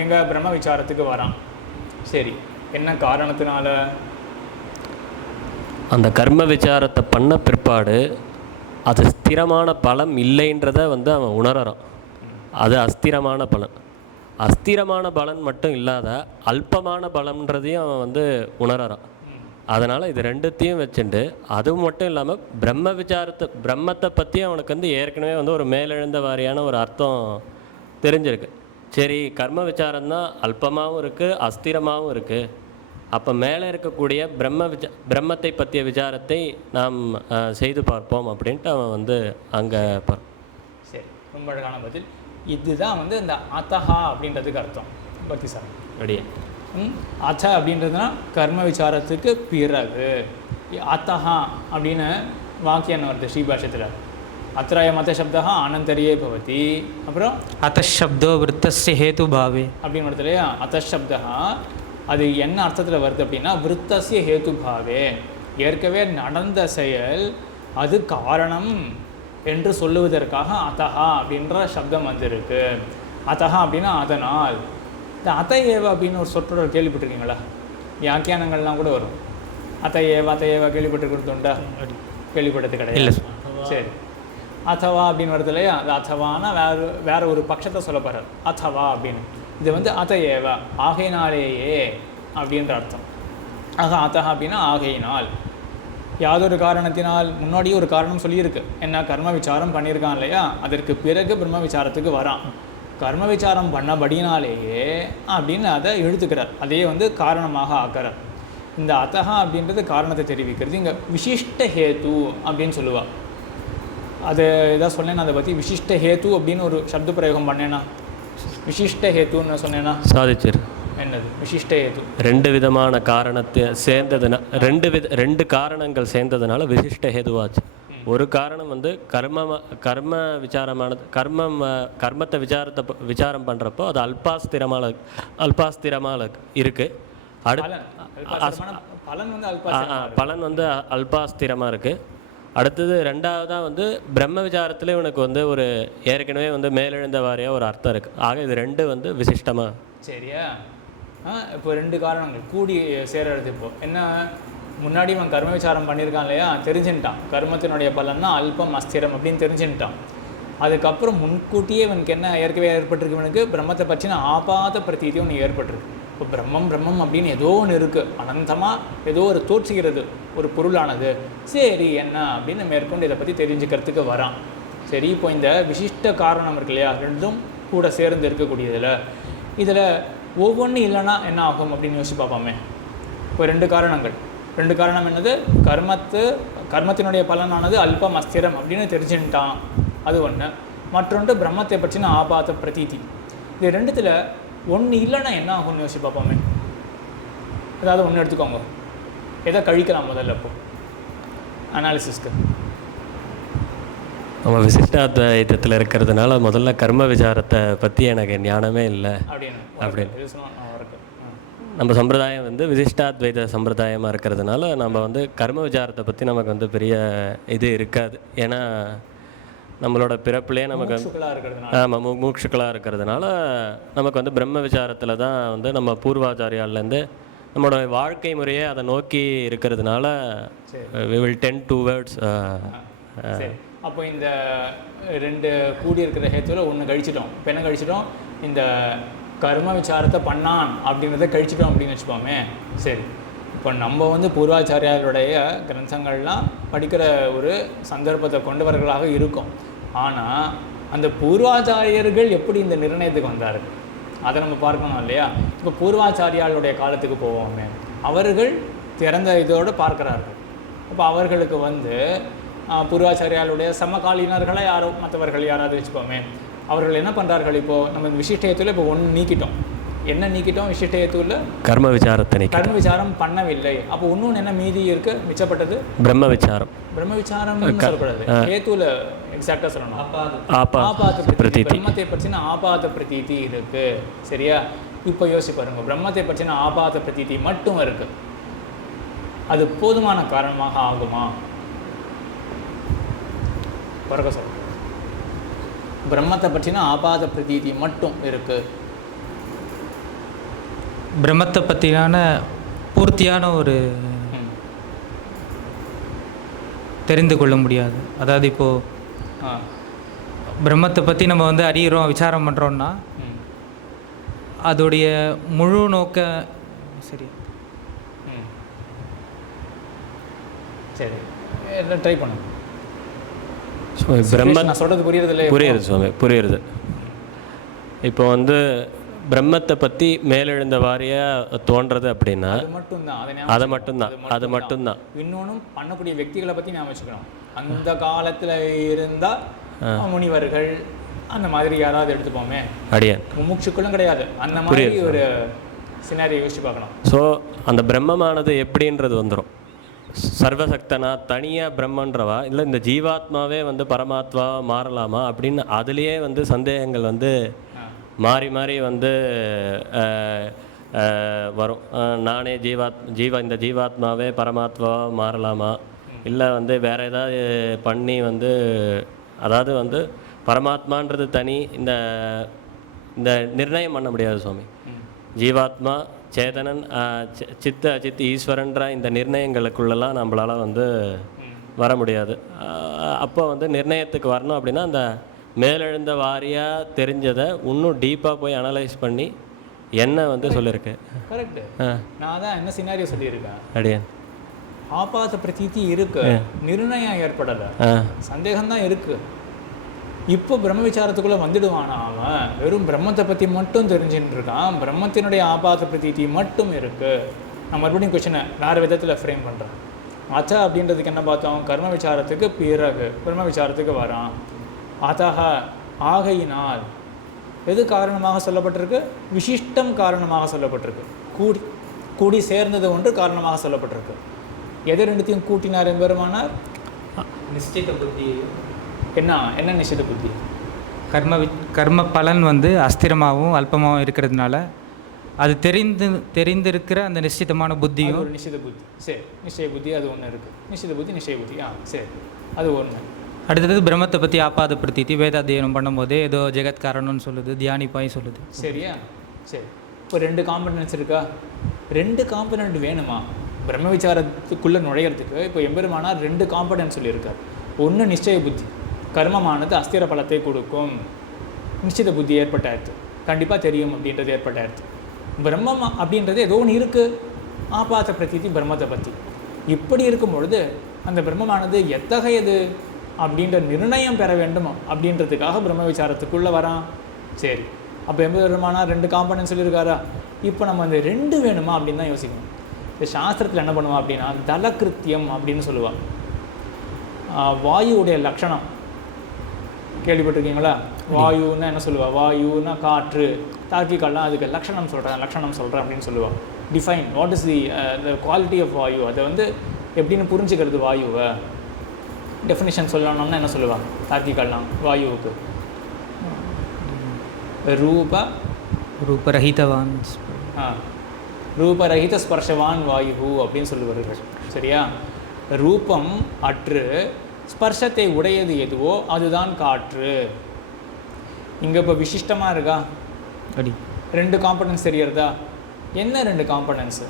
எங்கள் பிரம்ம விசாரத்துக்கு வரான். சரி, என்ன காரணத்தினால? அந்த கர்ம விசாரத்தை பண்ண பிற்பாடு அது ஸ்திரமான பலம் இல்லைன்றதை வந்து அவன் உணர்றான். அது அஸ்திரமான பலன். அஸ்திரமான பலன் மட்டும் இல்லாத அல்பமான பலன்றதையும் அவன் வந்து உணர்றான். அதனால் இது ரெண்டுத்தையும் வச்சுட்டு, அதுவும் மட்டும் இல்லாமல் பிரம்மத்தை பற்றி அவனுக்கு வந்து ஏற்கனவே வந்து ஒரு மேலெழுந்த வாரியான ஒரு அர்த்தம் தெரிஞ்சிருக்கு. சரி, கர்ம விசாரம்தான் அல்பமாகவும் இருக்குது, அஸ்திரமாகவும் இருக்குது. அப்போ மேலே இருக்கக்கூடிய பிரம்மத்தை பற்றிய விசாரத்தை நாம் செய்து பார்ப்போம் அப்படின்ட்டு அவன் வந்து அங்கே சரி, ரொம்ப அழகான பதில். இதுதான் வந்து அந்த அத்தஹா அப்படின்றதுக்கு அர்த்தம். பக்தி சார் ரெடியா? அச்ச அப்படின்றதுனா கர்ம விசாரத்துக்கு பிறகு. அத்தஹா அப்படின்னு வாக்கியம் வருது ஸ்ரீபாஷத்தில். அத்திராய மத சப்தா அனந்தரியே பவதி. அப்புறம் அத்தசப்தோ விருத்தஸ்ய ஹேது பாவே அப்படின்னு வருது இல்லையா? அத்தசப்தா அது என்ன அர்த்தத்தில் வருது அப்படின்னா விருத்தஸ்ய ஹேது பாவே, ஏற்கனவே நடந்த செயல் அது காரணம் என்று சொல்லுவதற்காக அத்தஹா அப்படின்ற சப்தம் வந்திருக்கு. அத்தஹா அப்படின்னா அதனால். இந்த அத்த ஏவ அப்படின்னு ஒரு சொற்றொடர் கேள்விப்பட்டிருக்கீங்களா? வியாக்கியானங்கள்லாம் கூட வரும். அத்த ஏவ கேள்விப்பட்டிருக்கிறது உண்டா? கேள்விப்பட்டது கிடையாது. சரி, அத்தவா அப்படின்னு வருது இல்லையா? அது அத்தவானா வேற ஒரு பட்சத்தை சொல்ல போகிறார். அத்தவா அப்படின்னு இது வந்து அத்த ஏவ ஆகையினாலேயே அப்படின்ற அர்த்தம். ஆக அத்தஹா அப்படின்னா ஆகையினால், யாதொரு காரணத்தினால். முன்னாடியே ஒரு காரணம் சொல்லியிருக்கு. என்ன? கர்ம விசாரம் பண்ணியிருக்கான் இல்லையா? அதற்கு பிறகு பிரம்ம விசாரத்துக்கு வரான். கர்ம விசாரம் பண்ணபடினாலேயே அப்படின்னு அதை எழுத்துக்கிறார். அதையே வந்து காரணமாக ஆக்கிறார். இந்த அத்தஹா அப்படின்றது காரணத்தை தெரிவிக்கிறது. இங்கே விசிஷ்ட ஹேத்து அப்படின்னு சொல்லுவாள். அது எதாவது சொன்னேன்னா அதை பற்றி விசிஷ்ட ஹேத்து அப்படின்னு ஒரு சப்த பிரயோகம் பண்ணேன்னா, விசிஷ்ட ஹேத்துன்னு சொன்னேன்னா சாதிச்சிரு. என்னது விசிஷ்ட ஹேத்து? ரெண்டு விதமான காரணத்தை சேர்ந்ததுனா ரெண்டு காரணங்கள் சேர்ந்ததுனால விசிஷ்ட ஹேதுவாச்சு. ஒரு காரணம் வந்து கர்ம விசாரமானது, கர்மத்தை விசாரம் பண்ணுறப்போ அது அல்பாஸ்திரமாக இருக்குது. பலன் வந்து அல்பாஸ்திரமாக இருக்குது. அடுத்தது ரெண்டாவதாக வந்து பிரம்ம விசாரத்தில் இவனுக்கு வந்து ஒரு ஏற்கனவே வந்து மேலெழுந்த வாரியாக ஒரு அர்த்தம் இருக்குது. ஆக இது ரெண்டு வந்து விசிஷ்டமாக. சரியா? இப்போ ரெண்டு காரணங்கள் கூடி சேர்றது. இப்போ என்ன, முன்னாடி இவன் கர்ம விசாரம் பண்ணியிருக்கான் இல்லையா, தெரிஞ்சுட்டான் கர்மத்தினுடைய பலன்னா அல்பம் அஸ்திரம் அப்படின்னு தெரிஞ்சுட்டான். அதுக்கப்புறம் முன்கூட்டியே இவனுக்கு என்ன ஏற்கனவே ஏற்பட்டிருக்கு, இவனுக்கு பிரம்மத்தை பற்றின ஆபாத பிரதீதியும் ஒன்று ஏற்பட்டிருக்கு. இப்போ பிரம்மம் அப்படின்னு ஏதோ ஒன்று இருக்குது, அனந்தமாக ஏதோ ஒரு தோற்றுகிறது ஒரு பொருளானது. சரி என்ன அப்படின்னு மேற்கொண்டு இதை பற்றி தெரிஞ்சுக்கிறதுக்கு வரான். சரி, இப்போ இந்த விசிஷ்ட காரணம் இருக்கு இல்லையா, ரெண்டும் கூட சேர்ந்து இருக்கக்கூடியதில் இதில் ஒவ்வொன்றும் இல்லைன்னா என்ன ஆகும் அப்படின்னு யோசிச்சு பார்ப்போமே. இப்போ ரெண்டு காரணம் என்னது, கர்மத்தினுடைய பலனானது அல்பம் அஸ்திரம் அப்படின்னு தெரிஞ்சுட்டான், அது ஒன்று. மற்றொன்று பிரம்மத்தை பற்றின ஆபாத பிரதீதி. இது ரெண்டுத்தில் ஒன்று இல்லைன்னா என்ன ஆகும்னு யோசிச்சு பார்ப்போமே. ஏதாவது ஒன்று எடுத்துக்கோங்க, எதை கழிக்கலாம் முதல்ல இப்போ அனாலிசிஸ்க்கு. நம்ம விசிஷ்டாத்வைதத்தில் இருக்கிறதுனால முதல்ல கர்ம விசாரத்தை பற்றி எனக்கு ஞானமே இல்லை அப்படின்னு. நம்ம சம்பிரதாயம் வந்து விசிஷ்டாத்வைத சம்பிரதாயமாக இருக்கிறதுனால நம்ம வந்து கர்ம விசாரத்தை பற்றி நமக்கு வந்து பெரிய இது இருக்காது. ஏன்னா நம்மளோட பிறப்புலேயே நமக்கு ஆமாம் மூக்ஷுக்களாக இருக்கிறதுனால நமக்கு வந்து பிரம்ம விசாரத்தில் தான் வந்து நம்ம பூர்வாச்சாரியாலேருந்து நம்மளோட வாழ்க்கை முறையே அதை நோக்கி இருக்கிறதுனால we will tend towards. அப்போ இந்த ரெண்டு கூடி இருக்கிற ஹேத்துல ஒன்று கழிச்சிட்டோம். இப்போ என்ன கழிச்சிட்டோம், இந்த கர்ம விசாரத்தை பண்ணான் அப்படின்றத கழிச்சிட்டோம் அப்படின்னு வச்சுப்போமே. சரி, இப்போ நம்ம வந்து பூர்வாச்சாரியாருடைய கிரந்தங்கள்லாம் படிக்கிற ஒரு சந்தர்ப்பத்தை கொண்டவர்களாக இருக்கும். ஆனால் அந்த பூர்வாச்சாரியர்கள் எப்படி இந்த நிர்ணயத்துக்கு வந்தார்கள் அதை நம்ம பார்க்கணும் இல்லையா. இப்போ பூர்வாச்சாரியாளுடைய காலத்துக்கு போவோமே, அவர்கள் திறந்த இதோடு பார்க்குறார்கள். அப்போ அவர்களுக்கு வந்து பூர்வாச்சாரியாளுடைய சமகாலீனர்களாக யாரோ மற்றவர்கள் யாராவது வச்சுப்போமே, அவர்கள் என்ன பண்ணுறார்கள், இப்போது நம்ம இந்த விசிஷ்டயத்தில் இப்போ ஒன்று நீக்கிட்டோம். என்ன நீக்கிட்டோம், விசிஷ்டயத்தில் கர்ம விசாரம் பண்ணவில்லை. அப்போ இன்னொன்று என்ன மீதி இருக்கு, மிச்சப்பட்டது பிரம்ம விசாரம் சொல்லக்கூடாது, ஹேத்துல எக்ஸாக்டாக சொல்லணும், ஆபாத பிரதீதி. பிரம்மத்தை பற்றின ஆபாத பிரதீதி இருக்கு. சரியா? இப்போ யோசி பாருங்க, பிரம்மத்தை பற்றின ஆபாத பிரதீதி மட்டும் இருக்கு, அது போதுமான காரணமாக ஆகுமா? பிறகு சொல்ல, பிரம்மத்தை பற்றின ஆபாத பிரதீதி மட்டும் இருக்கு, பிரம்மத்தை பற்றியான பூர்த்தியான ஒரு தெரிந்து கொள்ள முடியாது. அதாவது இப்போது பிரம்மத்தை பற்றி நம்ம வந்து அறிகிறோம், விசாரம் பண்ணுறோன்னா அதோடைய முழு நோக்க சரி சரி ட்ரை பண்ணுங்க. நான் சொல்கிறது புரியுது சுவாமி, புரியுது. இப்போ வந்து பிரம்மத்தை பற்றி மேலெழுந்த வாரியாக தோன்றது அப்படின்னா அது மட்டும்தான். இன்னொன்றும் பண்ணக்கூடிய వ్యక్తిகளை பற்றி நான் வச்சுக்கணும். அந்த காலத்தில் இருந்தால் முனிவர்கள் அந்த மாதிரி யாராவது எடுத்துப்போமே, அடியன் முமுட்சுக்களும் கிடையாது, அந்த மாதிரி ஒரு சினாரியை யோசிச்சு பார்க்கணும். ஸோ அந்த பிரம்மமானது எப்படின்றது வந்துடும். சர்வசக்தனா தனியாக பிரம்மன்றவா இல்லை இந்த ஜீவாத்மாவே வந்து பரமாத்மாவாக மாறலாமா அப்படின்னு அதுலேயே வந்து சந்தேகங்கள் வந்து மாறி மாறி வந்து வரும். நானே இந்த ஜீவாத்மாவே பரமாத்மாவாக மாறலாமா, இல்லை வந்து வேறு ஏதாவது பண்ணி வந்து, அதாவது வந்து பரமாத்மான்றது தனி, இந்த இந்த நிர்ணயம் பண்ண முடியாது சுவாமி. ஜீவாத்மா சேதனன் சித் ஈஸ்வரன்ற இந்த நிர்ணயங்களுக்குள்ளெல்லாம் நம்மளால் வந்து வர முடியாது. அப்போ வந்து நிர்ணயத்துக்கு வரணும் அப்படின்னா அந்த மேலெழுந்த வாரியாக தெரிஞ்சதை இன்னும் டீப்பாக போய் அனலைஸ் பண்ணி என்ன வந்து சொல்லியிருக்கு. கரெக்டு. நான் தான் என்ன சினாரியோ சொல்லியிருக்கேன், அடியன் ஆபாத பிரதீதி இருக்கு, நிர்ணயம் ஏற்படலை, சந்தேகம்தான் இருக்கு. இப்போ பிரம்ம விசாரத்துக்குள்ளே வந்துடுவானா அவன், வெறும் பிரம்மத்தை பற்றி மட்டும் தெரிஞ்சுட்டு இருக்கான், பிரம்மத்தினுடைய ஆபாத பிரதீதி மட்டும் இருக்கு. நான் மறுபடியும் கொஷினை வேறு விதத்தில் ஃப்ரேம் பண்ணுறேன். அச்சா அப்படின்றதுக்கு என்ன பார்த்தோம்? கர்ம விசாரத்துக்கு பிறகு பிரம்ம விசாரத்துக்கு வரான். அத்தக ஆகையினால் எது காரணமாக சொல்லப்பட்டிருக்கு? விசிஷ்டம் காரணமாக சொல்லப்பட்டிருக்கு. கூடி சேர்ந்தது ஒன்று காரணமாக சொல்லப்பட்டிருக்கு. எது ரெண்டுத்தையும் கூட்டினார் எம்பெருமானார்? நிஷ்டித புத்தி. என்ன நிஷ்டித புத்தி? கர்ம பலன் வந்து அஸ்திரமாகவும் அல்பமாகவும் இருக்கிறதுனால அது தெரிந்திருக்கிற அந்த நிஷ்டிதமான புத்தியும் ஒரு நிஷ்டித புத்தி. சரி, நிச்சய புத்தி அது ஒன்று இருக்குது. நிஷ்டித புத்தி நிச்சய புத்தி. சரி, அது ஒன்று. அடுத்தது பிரம்மத்தை பற்றி ஆபாதப்படுத்தி வேதாத்தியனம் பண்ணும்போதே ஏதோ ஜெகத் காரணம்னு சொல்லுது, தியானிப்பாய் சொல்லுது. சரியா? சரி, இப்போ 2 காம்பனன்ட்ஸ் இருக்கா? 2 காம்பனண்ட் வேணுமா பிரம்ம விசாரத்துக்குள்ளே நுழையிறதுக்கு? இப்போ எம்பெருமானார் 2 காம்பனன்ட் சொல்லியிருக்கார். ஒன்று நிச்சய புத்தி, கர்மமானது அஸ்திர பலத்தை கொடுக்கும். நிச்சய புத்தி ஏற்பட்டாயிருது, கண்டிப்பாக தெரியும் அப்படின்றது ஏற்பட்டாயிருது. பிரம்மம் அப்படின்றது ஏதோ ஒன்று இருக்குது, ஆபாத பிரதீதி பிரம்மத்தை பற்றி. இப்படி இருக்கும் பொழுது அந்த பிரம்மமானது எத்தகையது அப்படின்ற நிர்ணயம் பெற வேண்டும் அப்படின்றதுக்காக பிரம்ம விசாரத்துக்குள்ளே வரான். சரி, அப்போ எம்பெருமானார் 2 காம்பனன்ட் சொல்லியிருக்காரா? இப்போ நம்ம அந்த 2 வேணுமா அப்படின்னு தான் யோசிக்கணும். இந்த சாஸ்திரத்தில் என்ன பண்ணுவான் அப்படின்னா தலக்கிருத்தியம் அப்படின்னு சொல்லுவாள். வாயுவுடைய லக்ஷணம் கேள்விப்பட்டிருக்கீங்களா? வாயுன்னா என்ன சொல்லுவாள்? வாயுன்னா காற்று. தார்க்கிகெல்லாம் அதுக்கு லக்ஷணம் சொல்கிறேன் அப்படின்னு சொல்லுவாள். Define what is the quality of வாயு, அதை வந்து எப்படின்னு புரிஞ்சுக்கிறது வாயுவை. டெஃபினிஷன் சொல்லணும்னா என்ன சொல்லுவாங்க தார்க்கிகெல்லாம் வாயுவுக்கு? ரூபரஹிதவான் ரூபரஹித ஸ்பர்ஷவான் வாயு அப்படின்னு சொல்லுவார்கள். சரியா? ரூபம் அற்று ஸ்பர்ஷத்தை உடையது எதுவோ அதுதான் காற்று. இங்கே இப்போ விசிஷ்டமாக இருக்கா? 2 காம்பனன்ட்ஸ் தெரியறதா? என்ன 2 காம்பனன்ட்ஸு?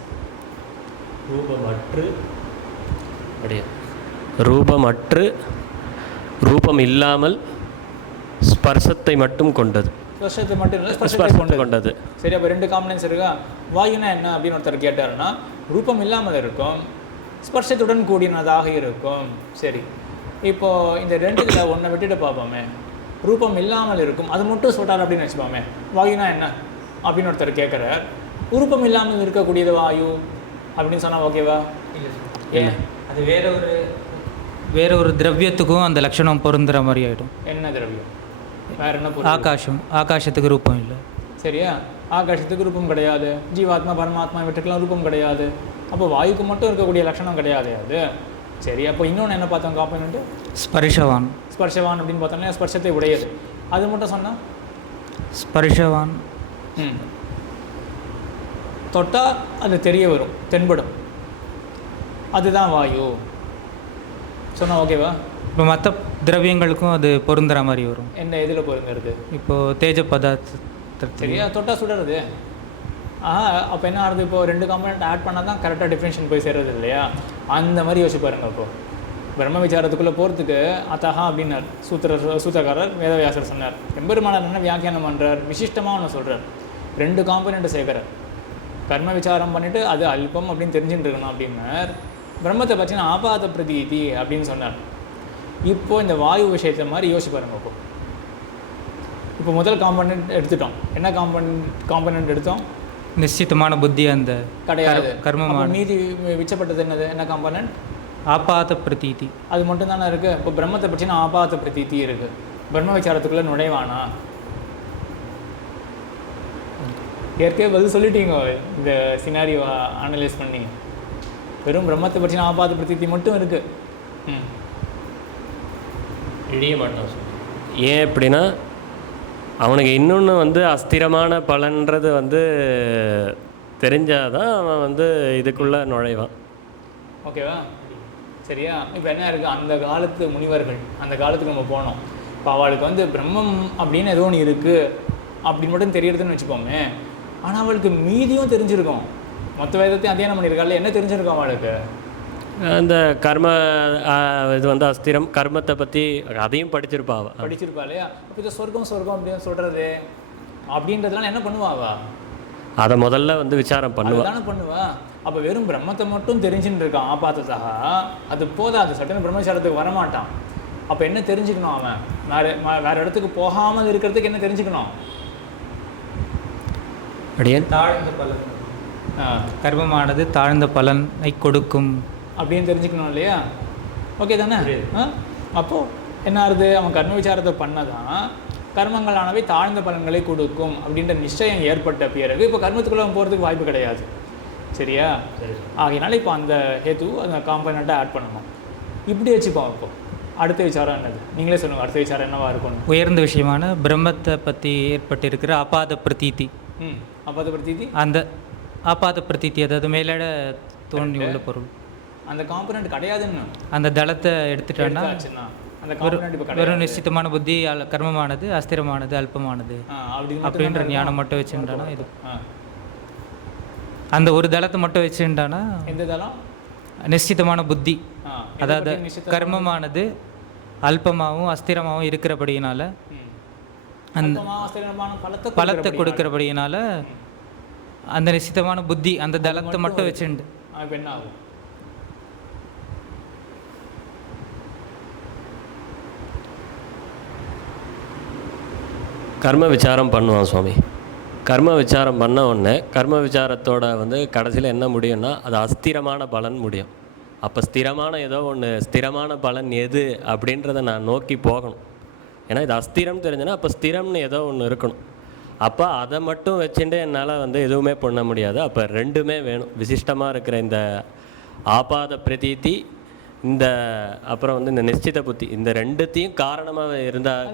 ரூபமற்று ரூபம் இல்லாமல் ஸ்பர்சத்தை மட்டும் கொண்டது. ஸ்பர்ஷத்தை மட்டும் இல்லை, ஸ்பர்ஷத்தை கொண்டது. சரி, அப்போ 2 காம்பனன்ட்ஸ் இருக்கா? வாயுனா என்ன அப்படின்னு ஒருத்தர் கேட்டாருன்னா ரூபம் இல்லாமல் இருக்கும், ஸ்பர்ஷத்துடன் கூடினதாக இருக்கும். சரி, இப்போது இந்த 2 ஒன்றை விட்டுட்டு பார்ப்போமே. ரூபம் இல்லாமல் இருக்கும், அது மட்டும் சொல்கிறார் அப்படின்னு வச்சுப்போமே. வாயுனா என்ன அப்படின்னு ஒருத்தர் கேட்குறார். ரூபம் இல்லாமல் இருக்கக்கூடியது வாயு அப்படின்னு சொன்னால் ஓகேவா? இல்லை, அது வேற ஒரு திரவியத்துக்கும் அந்த லட்சணம் பொருந்துற மாதிரி ஆகிடும். என்ன திரவியம்? வேற என்ன? ஆகாசத்துக்கு ரூபம் இல்லை. சரியா? ஆகாசத்துக்கு ரூபம் கிடையாது. ஜீவாத்மா பரமாத்மா இவற்றுக்கெல்லாம் ரூபம் கிடையாது. அப்போ வாயுக்கு மட்டும் இருக்கக்கூடிய லட்சணம் கிடையாது அது. சரி, அப்போ இன்னொன்று என்ன பார்த்தோம் காம்பனண்ட்டு? ஸ்பர்ஷவான் அப்படின்னு பார்த்தோம்னா ஸ்பர்ஷத்தை உடையது. அது மட்டும் சொன்னால் ஸ்பர்ஷவான் தொட்டால் அது தெரிய வரும், தென்படும், அதுதான் வாயு சொன்னால் ஓகேவா? இப்போ மற்ற திரவியங்களுக்கும் அது பொருந்துற மாதிரி வரும். என்ன இதில் பொருந்துறது? இப்போது தேஜ பதார்த்தம். சரியா? தொட்டால் சுடுறது. அப்போ என்ன ஆகுது? இப்போ 2 காம்பனண்ட் ஆட் பண்ணால் தான் கரெக்டாக டிஃபரன்ஷன் போய் சேர்றது இல்லையா? அந்த மாதிரி யோசிச்சு பாருங்க. இப்போது பிரம்ம விசாரத்துக்குள்ளே போகிறதுக்கு அத்தகா அப்படின்னார் சூத்திரக்காரர், வேதவியாசர் சொன்னார். எம்பெருமானார் என்ன வியாக்கியானம் பண்ணுறார்? விசிஷ்டமாக ஒன்று சொல்கிறார். 2 காம்பனண்ட்டை சேர்க்குறார். கர்ம விசாரம் பண்ணிவிட்டு அது அல்பம் அப்படின்னு தெரிஞ்சுட்டு இருக்கணும் அப்படின்னார். பிரம்மத்தை பற்றின ஆபாத பிரதீதி அப்படின்னு சொன்னார். இப்போது இந்த வாயு விஷயத்தை மாதிரி யோசிச்சு பாருங்க. இப்போ முதல் காம்பனண்ட் எடுத்துட்டோம். என்ன காம்பனண்ட் எடுத்தோம்? நிச்சிதமான புத்தி. அந்த கிடையாது, கர்மமான. மீதி மிச்சப்பட்டது என்னது? என்ன காம்பனண்ட்? ஆபாத பிரதீதி. அது மட்டும் தானே இருக்குது. இப்போ பிரம்மத்தை பற்றின ஆபாத பிரதீதி இருக்குது. பிரம்ம விசாரத்துக்குள்ளே நுழைவானா? ஏற்கனவே பதில் சொல்லிட்டீங்க. இந்த சினாரியோ அனலைஸ் பண்ணி வெறும் பிரம்மத்தை பற்றின ஆபாத பிரதீதி மட்டும் இருக்குது. இழிய மாட்டான். ஏன் அப்படின்னா அவனுக்கு இன்னொன்று வந்து அஸ்திரமான பலன்றது வந்து தெரிஞ்சாதான் அவன் இதுக்குள்ளே நுழைவான். ஓகேவா? சரியா? இப்போ என்ன இருக்குது? அந்த காலத்து முனிவர்கள், அந்த காலத்துக்கு நம்ம போனோம். இப்போ அவளுக்கு பிரம்மம் அப்படின்னு ஏதோ ஒன்று இருக்குது அப்படின்னு மட்டும் தெரியறதுன்னு வச்சுப்போமே. ஆனால் அவளுக்கு மீதியும் தெரிஞ்சிருக்கும். மொத்த வேதத்தையும் அத்தியானம் பண்ணியிருக்காள். என்ன தெரிஞ்சிருக்கும் அவளுக்கு? அந்த கர்ம இது அஸ்திரம் கர்மத்தை பற்றி அதையும் படிச்சிருப்பா இல்லையா? அப்போ இது சொர்க்கம் அப்படின்னு சொல்கிறது அப்படின்றதுலாம் என்ன பண்ணுவாவா? அதை முதல்ல விசாரம் பண்ணுவா. அப்போ வெறும் பிரம்மத்தை மட்டும் தெரிஞ்சுட்டு இருக்கான் ஆபாத்ததாக. அது போதாது, சட்டன பிரம்மச்சாரத்துக்கு வரமாட்டான். அப்போ என்ன தெரிஞ்சுக்கணும்? அவன் வேற இடத்துக்கு போகாமல் இருக்கிறதுக்கு என்ன தெரிஞ்சுக்கணும்? தாழ்ந்த பலன். கர்மமானது தாழ்ந்த பலனை கொடுக்கும் அப்படின்னு தெரிஞ்சுக்கணும் இல்லையா? ஓகே தானே? அப்போது என்ன ஆகுது, அவன் கர்ம விசாரத்தை பண்ணதான் கர்மங்களானவை தாழ்ந்த பலன்களை கொடுக்கும் அப்படின்ற நிச்சயம் ஏற்பட்ட பிறகு இப்போ கர்மத்துக்குள்ளே அவன் போகிறதுக்கு வாய்ப்பு கிடையாது. சரியா? ஆகையினால இப்போ அந்த ஹேத்து அந்த காம்பனண்ட்டை ஆட் பண்ணணும். இப்படி வச்சுப்போம். இப்போ அடுத்த விசாரம் என்னது? நீங்களே சொல்லுங்கள், அடுத்த விசாரம் என்னவா இருக்கணும்? உயர்ந்த விஷயமான பிரம்மத்தை பற்றி ஏற்பட்டிருக்கிற அபாத பிரதீதி. அபாத பிரதீதி, அந்த ஆபாத பிரதீதி அதாவது மேலிட தோன்றி உள்ள பொருள், அந்த காம்பனண்ட் கிடையாதுன்னு அந்த தளத்தை எடுத்துட்டோன்னா அந்த காம்பனண்ட் இப்போ வெறும் நிச்சயமான புத்தி கர்மமானது அஸ்திரமானது அல்பமானது அப்படின்ற ஞானம் மட்டும் வச்சுட்டானா இது அந்த ஒரு தளத்தை மட்டும் வச்சுட்டானா எந்த தளம்? நிச்சிதமான புத்தி, அதாவது கர்மமானது அல்பமாகவும் அஸ்திரமாகவும் இருக்கிறபடியினால அந்த பலத்தை கொடுக்கிறபடியினால அந்த நிச்சிதமான புத்தி அந்த தளத்தை மட்டும் வச்சுண்டு என்ன ஆகும்? கர்ம விசாரம் பண்ணுவான் சுவாமி. கர்ம விசாரம் பண்ண உடனே கர்ம விசாரத்தோட வந்து கடைசியில் என்ன முடியும்னா அது அஸ்திரமான பலன் முடியும். அப்போ ஸ்திரமான ஏதோ ஒன்று ஸ்திரமான பலன் எது அப்படின்றத நான் நோக்கி போகணும். ஏன்னா இது அஸ்திரம் தெரிஞ்சுன்னா அப்போ ஸ்திரம்னு ஏதோ ஒன்று இருக்கணும். அப்போ அதை மட்டும் வச்சுட்டு என்னால் வந்து எதுவுமே பண்ண முடியாது. அப்போ ரெண்டுமே வேணும். விசிஷ்டமாக இருக்கிற இந்த ஆபாத பிரதீதி, இந்த அப்புறம் வந்து இந்த நிச்சித புத்தி, இந்த ரெண்டுத்தையும் காரணமாக இருந்தால்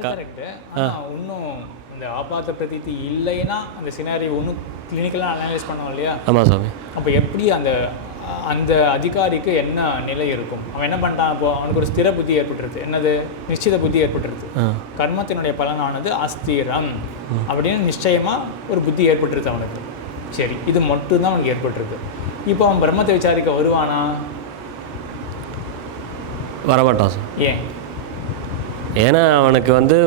இன்னும் இந்த ஆபாத பிரதீதி இல்லைன்னா அந்த சினாரி ஒன்றும் கிளினிக்கலாக அனலைஸ் பண்ணோம் இல்லையா? ஆமாம் சாமி. அப்போ எப்படி அந்த அந்த அதிகாரிக்கு என்ன நிலை இருக்கும்? அவன் என்ன பண்ணிட்டான்? அப்போ அவனுக்கு ஒரு ஸ்திர புத்தி ஏற்பட்டுருது. என்னது? நிச்சித புத்தி ஏற்பட்டுருது. கர்மத்தினுடைய பலனானது அஸ்திரம் அப்படின்னு நிச்சயமாக ஒரு புத்தி ஏற்பட்டுருது அவனுக்கு. சரி, இது மட்டும்தான் அவனுக்கு ஏற்பட்டுருக்கு. இப்போ அவன் பிரம்மத்தை விசாரிக்க வருவானா? வரமாட்டான் சார். ஏன்? ஏன்னா அவனுக்கு வந்து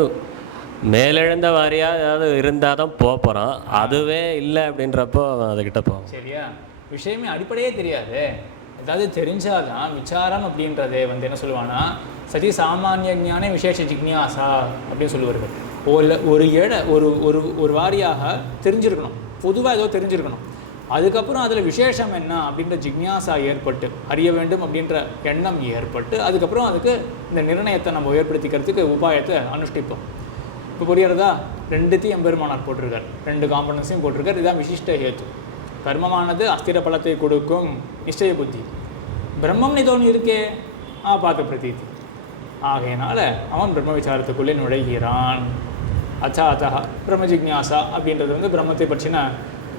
மேலெழுந்த வாரியாக ஏதாவது இருந்தால் தான் போகிறான். அதுவே இல்லை அப்படின்றப்போ அவன் அதுக்கிட்ட போவான். சரியா? விஷயமே அடிப்படையே தெரியாது. ஏதாவது தெரிஞ்சாதான் விசாரம் அப்படின்றதே வந்து என்ன சொல்லுவானா, சதி சாமானிய ஞானே விசேஷ ஜிக்னியாசா அப்படின்னு சொல்லுவார்கள். ஒரு ஒரு வாரியாக தெரிஞ்சிருக்கணும், பொதுவாக ஏதோ தெரிஞ்சிருக்கணும். அதுக்கப்புறம் அதில் விசேஷம் என்ன அப்படின்ற ஜிக்னியாசா ஏற்பட்டு அறிய வேண்டும் அப்படின்ற எண்ணம் ஏற்பட்டு அதுக்கப்புறம் அதுக்கு இந்த நிர்ணயத்தை நம்ம ஏற்படுத்திக்கிறதுக்கு உபாயத்தை அனுஷ்டிப்போம். இப்போ புரியறதா? ரெண்டுத்தையும் எம்பெருமானார் போட்டிருக்கார், ரெண்டு காம்பனன்ஸையும் போட்டிருக்கார். இதுதான் விசிஷ்ட ஹேத்து. கர்மமானது அஸ்திர பலத்தை கொடுக்கும், நிச்சய புத்தி. பிரம்மம்னு ஏதோ ஒன்று இருக்கே, ஆபாத பிரதீதி. ஆகையினால அவன் பிரம்ம விசாரத்துக்குள்ளே நுழைகிறான். அச்சா பிரம்ம ஜிக்னியாசா அப்படின்றது வந்து பிரம்மத்தை பற்றின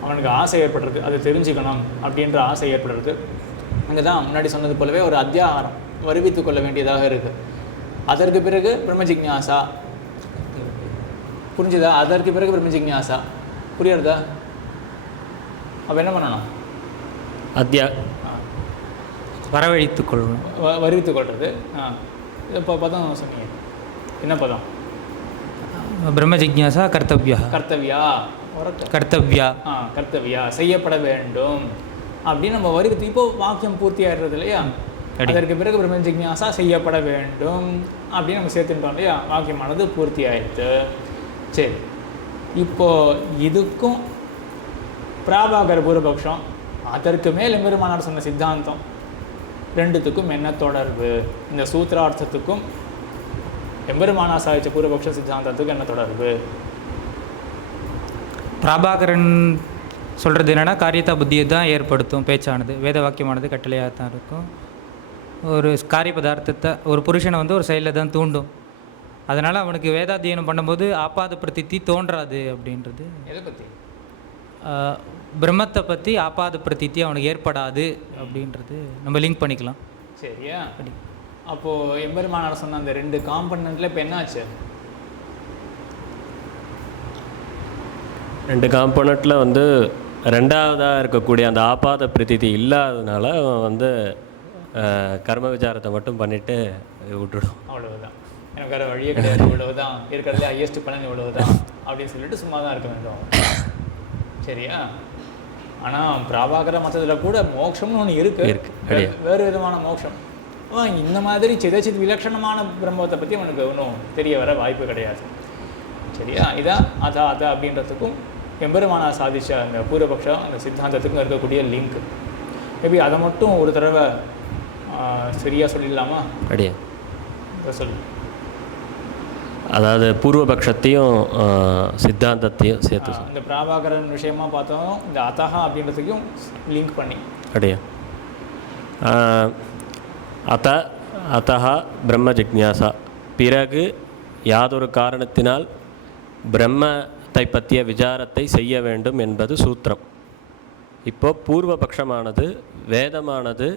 அவனுக்கு ஆசை ஏற்படுறது, அதை தெரிஞ்சுக்கணும் அப்படின்ற ஆசை ஏற்படுறது. அங்கே தான் முன்னாடி சொன்னது போலவே ஒரு அத்தியாகாரம் வருவித்து கொள்ள வேண்டியதாக இருக்குது. அதற்கு பிறகு பிரம்ம ஜிக்னியாசா. புரிஞ்சுதா? அதற்கு பிறகு பிரம்ம ஜிக்னியாசா. புரியுறதா? அப்போ என்ன பண்ணணும்? வரவழைத்து கொள்ளணும், வருவித்து கொள்வது. இப்போ பதம் சொன்னீங்க, என்ன பதம்? பிரம்ம ஜிக்ஞாசா கர்த்தவ்யா. கர்த்தவ்யா செய்யப்பட வேண்டும் அப்படின்னு நம்ம வருவித்து. இப்போ வாக்கியம் பூர்த்தி ஆயிடுறது இல்லையா? அதற்கு பிறகு பிரம்ம ஜிக்ஞாசா செய்யப்பட வேண்டும் அப்படின்னு நம்ம சேர்த்துட்டோம் இல்லையா? வாக்கியமானது பூர்த்தி ஆயிடுது. சரி, இப்போ இதுக்கும் பிராபாகர பூர்வபக்ஷம், அதற்கு மேல் எம்பெருமானார் சொன்ன சித்தாந்தம், ரெண்டுத்துக்கும் என்ன தொடர்பு? இந்த சூத்திரார்த்தத்துக்கும் எம்பெருமானார் சாதிச்ச பூர்வபக்ஷ சித்தாந்தத்துக்கும் என்ன தொடர்பு? பிராபாகரன் சொல்கிறது என்னென்னா, காரியத்தா புத்தியை தான் ஏற்படுத்தும் பேச்சானது, வேத வாக்கியமானது கட்டளையாக தான் இருக்கும். ஒரு காரிய பதார்த்தத்தை ஒரு புருஷனை வந்து ஒரு செயலில் தான் தூண்டும். அதனால் அவனுக்கு வேதாத்தியனம் பண்ணும்போது ஆபாத பிரதித்தி தோன்றாது அப்படின்றது. எதை பற்றி? பிரம்மத்தை பற்றி ஆபாத பிரதித்தி அவனுக்கு ஏற்படாது அப்படின்றது நம்ம லிங்க் பண்ணிக்கலாம். சரியா? அப்போது எம்பெருமானார் சொன்ன அந்த ரெண்டு காம்பனண்ட்டில் இப்போ என்னாச்சு? ரெண்டு காம்பனண்ட்டில் வந்து ரெண்டாவதாக இருக்கக்கூடிய அந்த ஆபாத பிரதித்தி இல்லாததுனால அவன் வந்து கர்ம விசாரத்தை மட்டும் பண்ணிவிட்டு விட்டுடும். அவ்வளவுதான், எனக்கு வேறு வழியே கிடையாது, இவ்வளவுதான் இருக்கிறதுல ஹையஸ்ட் பலன் இவ்வளவுதான் அப்படின்னு சொல்லிட்டு சும்மா தான் இருக்க வேண்டும். சரியா? ஆனால் பிராபாகர மற்றதில் கூட மோட்சம்னு ஒன்று இருக்குது, வேறு விதமான மோட்சம். இந்த மாதிரி சிதச்சித் விலட்சணமான பிரம்மத்தை பற்றி அவனுக்கு ஒன்றும் தெரிய வர வாய்ப்பு கிடையாது. சரியா? இதான் அதா அப்படின்றதுக்கும் எம்பெருமானார் சாதித்த அந்த பூர்வபக்ஷம் அந்த சித்தாந்தத்துக்கும் இருக்கக்கூடிய லிங்க். மேபி அதை மட்டும் ஒரு தடவை சரியாக சொல்லிடலாமா? அப்படியே சொல்லு. அதாவது பூர்வபக்ஷத்தையும் சித்தாந்தத்தையும் சேர்த்து இந்த பிராபாகரன் விஷயமா பார்த்தோம், இந்த அத்தஹா அப்படின்றதுக்கும் லிங்க் பண்ணி அப்படியே அத்தஹா பிரம்ம ஜிக்ஞாசா, பிறகு யாதொரு காரணத்தினால் பிரம்மத்தை பற்றிய விசாரத்தை செய்ய வேண்டும் என்பது சூத்திரம். இப்போ பூர்வபக்ஷமானது வேதமானது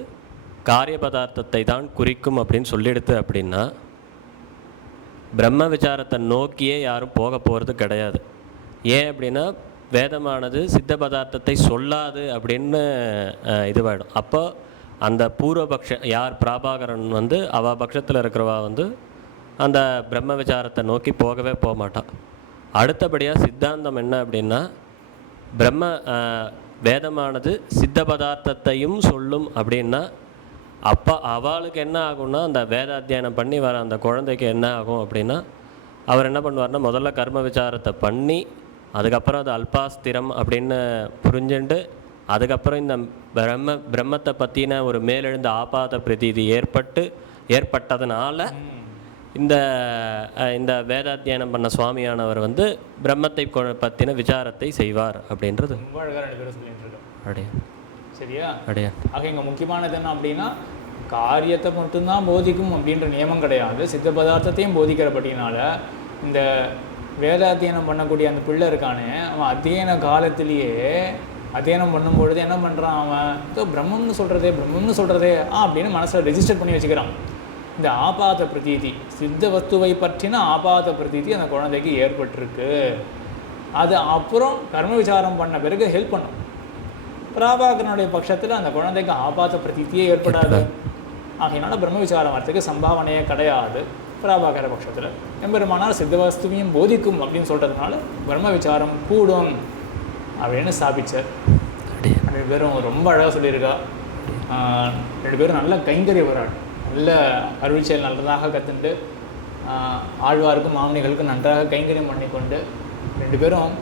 காரிய பதார்த்தத்தை தான் குறிக்கும் அப்படின்னு சொல்லிடுது அப்படின்னா பிரம்ம விசாரத்தை நோக்கியே யாரும் போக போகிறது கிடையாது. ஏன் அப்படின்னா வேதமானது சித்த பதார்த்தத்தை சொல்லாது அப்படின்னு இதுவாகிடும். அப்போ அந்த பூர்வபக்ஷ யார் பிராபாகரன் வந்து அவள் பட்சத்தில் இருக்கிறவா வந்து அந்த பிரம்ம விசாரத்தை நோக்கி போகவே போக மாட்டாள். அடுத்தபடியாக சித்தாந்தம் என்ன அப்படின்னா பிரம்ம வேதமானது சித்த பதார்த்தத்தையும் சொல்லும் அப்படின்னா அப்போ அவளுக்கு என்ன ஆகும்னா அந்த வேத அத்தியானம் பண்ணி வர அந்த குழந்தைக்கு என்ன ஆகும் அப்படின்னா அவர் என்ன பண்ணுவார்னா முதல்ல கர்ம விசாரத்தை பண்ணி அதுக்கப்புறம் அது அல்பாஸ்திரம் அப்படின்னு புரிஞ்சுண்டு அதுக்கப்புறம் இந்த பிரம்மத்தை பற்றின ஒரு மேலெழுந்த ஆபாத பிரதீதி ஏற்பட்டதுனால இந்த வேதாத்தியானம் பண்ண சுவாமியானவர் வந்து பிரம்மத்தை பற்றின விசாரத்தை செய்வார் அப்படின்றது அப்படியே சரியா? அப்படியே ஆக இங்கே முக்கியமானது என்ன அப்படின்னா காரியத்தை மட்டும்தான் போதிக்கும் அப்படின்ற நியமம் கிடையாது. சித்த பதார்த்தத்தையும் போதிக்கிறபடினால இந்த வேதாத்தியனம் பண்ணக்கூடிய அந்த பிள்ளை இருக்கானே அவன் அத்தியன காலத்திலேயே அத்தியனம் பண்ணும்பொழுது என்ன பண்ணுறான், அவன் இதோ பிரம்மம்னு சொல்கிறதே அப்படின்னு மனசில் ரெஜிஸ்டர் பண்ணி வச்சுக்கிறான். இந்த ஆபாத பிரதீதி சித்த வஸ்துவை பற்றின ஆபாத பிரதீதி அந்த குழந்தைக்கு ஏற்பட்டிருக்கு. அது அப்புறம் கர்ம விசாரம் பண்ண பிறகு ஹெல்ப் பண்ணும். பிராபாகரனுடைய பட்சத்தில் அந்த குழந்தைக்கு ஆபாத பிரதீதியே ஏற்படாது. ஆகையினால பிரம்ம விசாரம் வரத்துக்கு சம்பாவனையே கிடையாது. பிராபாகர பட்சத்தில் எம்பெருமானார் சித்த வஸ்துவையும் போதிக்கும் அப்படின்னு சொல்கிறதுனால பிரம்ம விசாரம் கூடும் அப்படின்னு ஸ்தாபிச்சார். 2 பேரும் ரொம்ப அழகாக சொல்லியிருக்கா. 2 பேரும் நல்ல கைங்கரிய வராள், நல்ல அருள்செயல் நல்லதாக கற்றுண்டு ஆழ்வாருக்கும் மாமனிகளுக்கும் நன்றாக கைங்கரியம் பண்ணி கொண்டு 2 பேரும்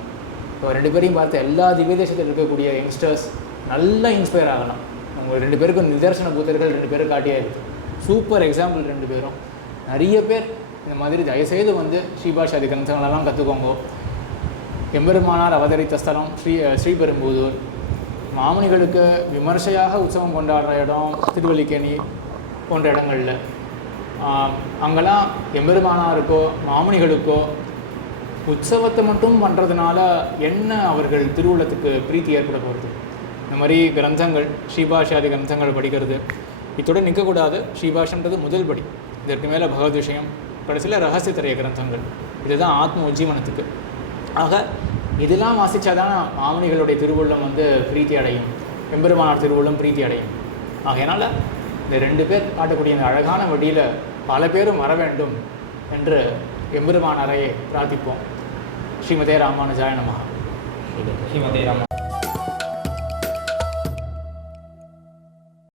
இப்போ 2 பேரையும் பார்த்து எல்லா திவ்ய தேசத்தில் இருக்கக்கூடிய யங்ஸ்டர்ஸ் நல்லா இன்ஸ்பயர் ஆகலாம். அவங்க 2 பேருக்கும் நிதர்சன புத்தர்கள் 2 பேரும் காட்டியே இருக்குது. சூப்பர் எக்ஸாம்பிள் 2 பேரும். நிறைய பேர் இந்த மாதிரி தயவுசெய்து வந்து ஸ்ரீபாஷாதி கிரந்தங்களெல்லாம் கற்றுக்கோங்க. எம்பெருமானார் அவதரித்த ஸ்தலம் ஸ்ரீபெரும்புதூர். மாமனிகளுக்கு விமர்சையாக உற்சவம் கொண்டாடுற இடம் திருவல்லிக்கேணி போன்ற இடங்களில். அங்கெல்லாம் எம்பெருமானாருக்கோ மாமனிகளுக்கோ உற்சவத்தை மட்டும் பண்ணுறதுனால என்ன அவர்கள் திருவுள்ளத்துக்கு பிரீத்தி ஏற்பட போகிறது? இந்த மாதிரி கிரந்தங்கள் ஸ்ரீபாஷாதி கிரந்தங்கள் படிக்கிறது இத்துடன் நிற்கக்கூடாது. ஸ்ரீபாஷன்றது முதல் படி. இதற்கு மேலே பகவத் விஷயம், கடைசியில் ரகசியத்திரைய கிரந்தங்கள். இதுதான் ஆத்ம உஜ்ஜீவனத்துக்கு. ஆக இதெல்லாம் வாசித்தாதான் மாமனிகளுடைய திருவுள்ளம் வந்து பிரீத்தி அடையும், எம்பெருமானார் திருவுள்ளம் பிரீத்தி அடையும். ஆகையினால் இந்த 2 பேர் காட்டக்கூடிய இந்த அழகான வழியில் பல பேரும் வர வேண்டும் என்று எம்பெருமானாரை பிரார்த்திப்போம். ஸ்ரீமதே ராமானுஜாய நமஹ. ஸ்ரீமதே ராமா.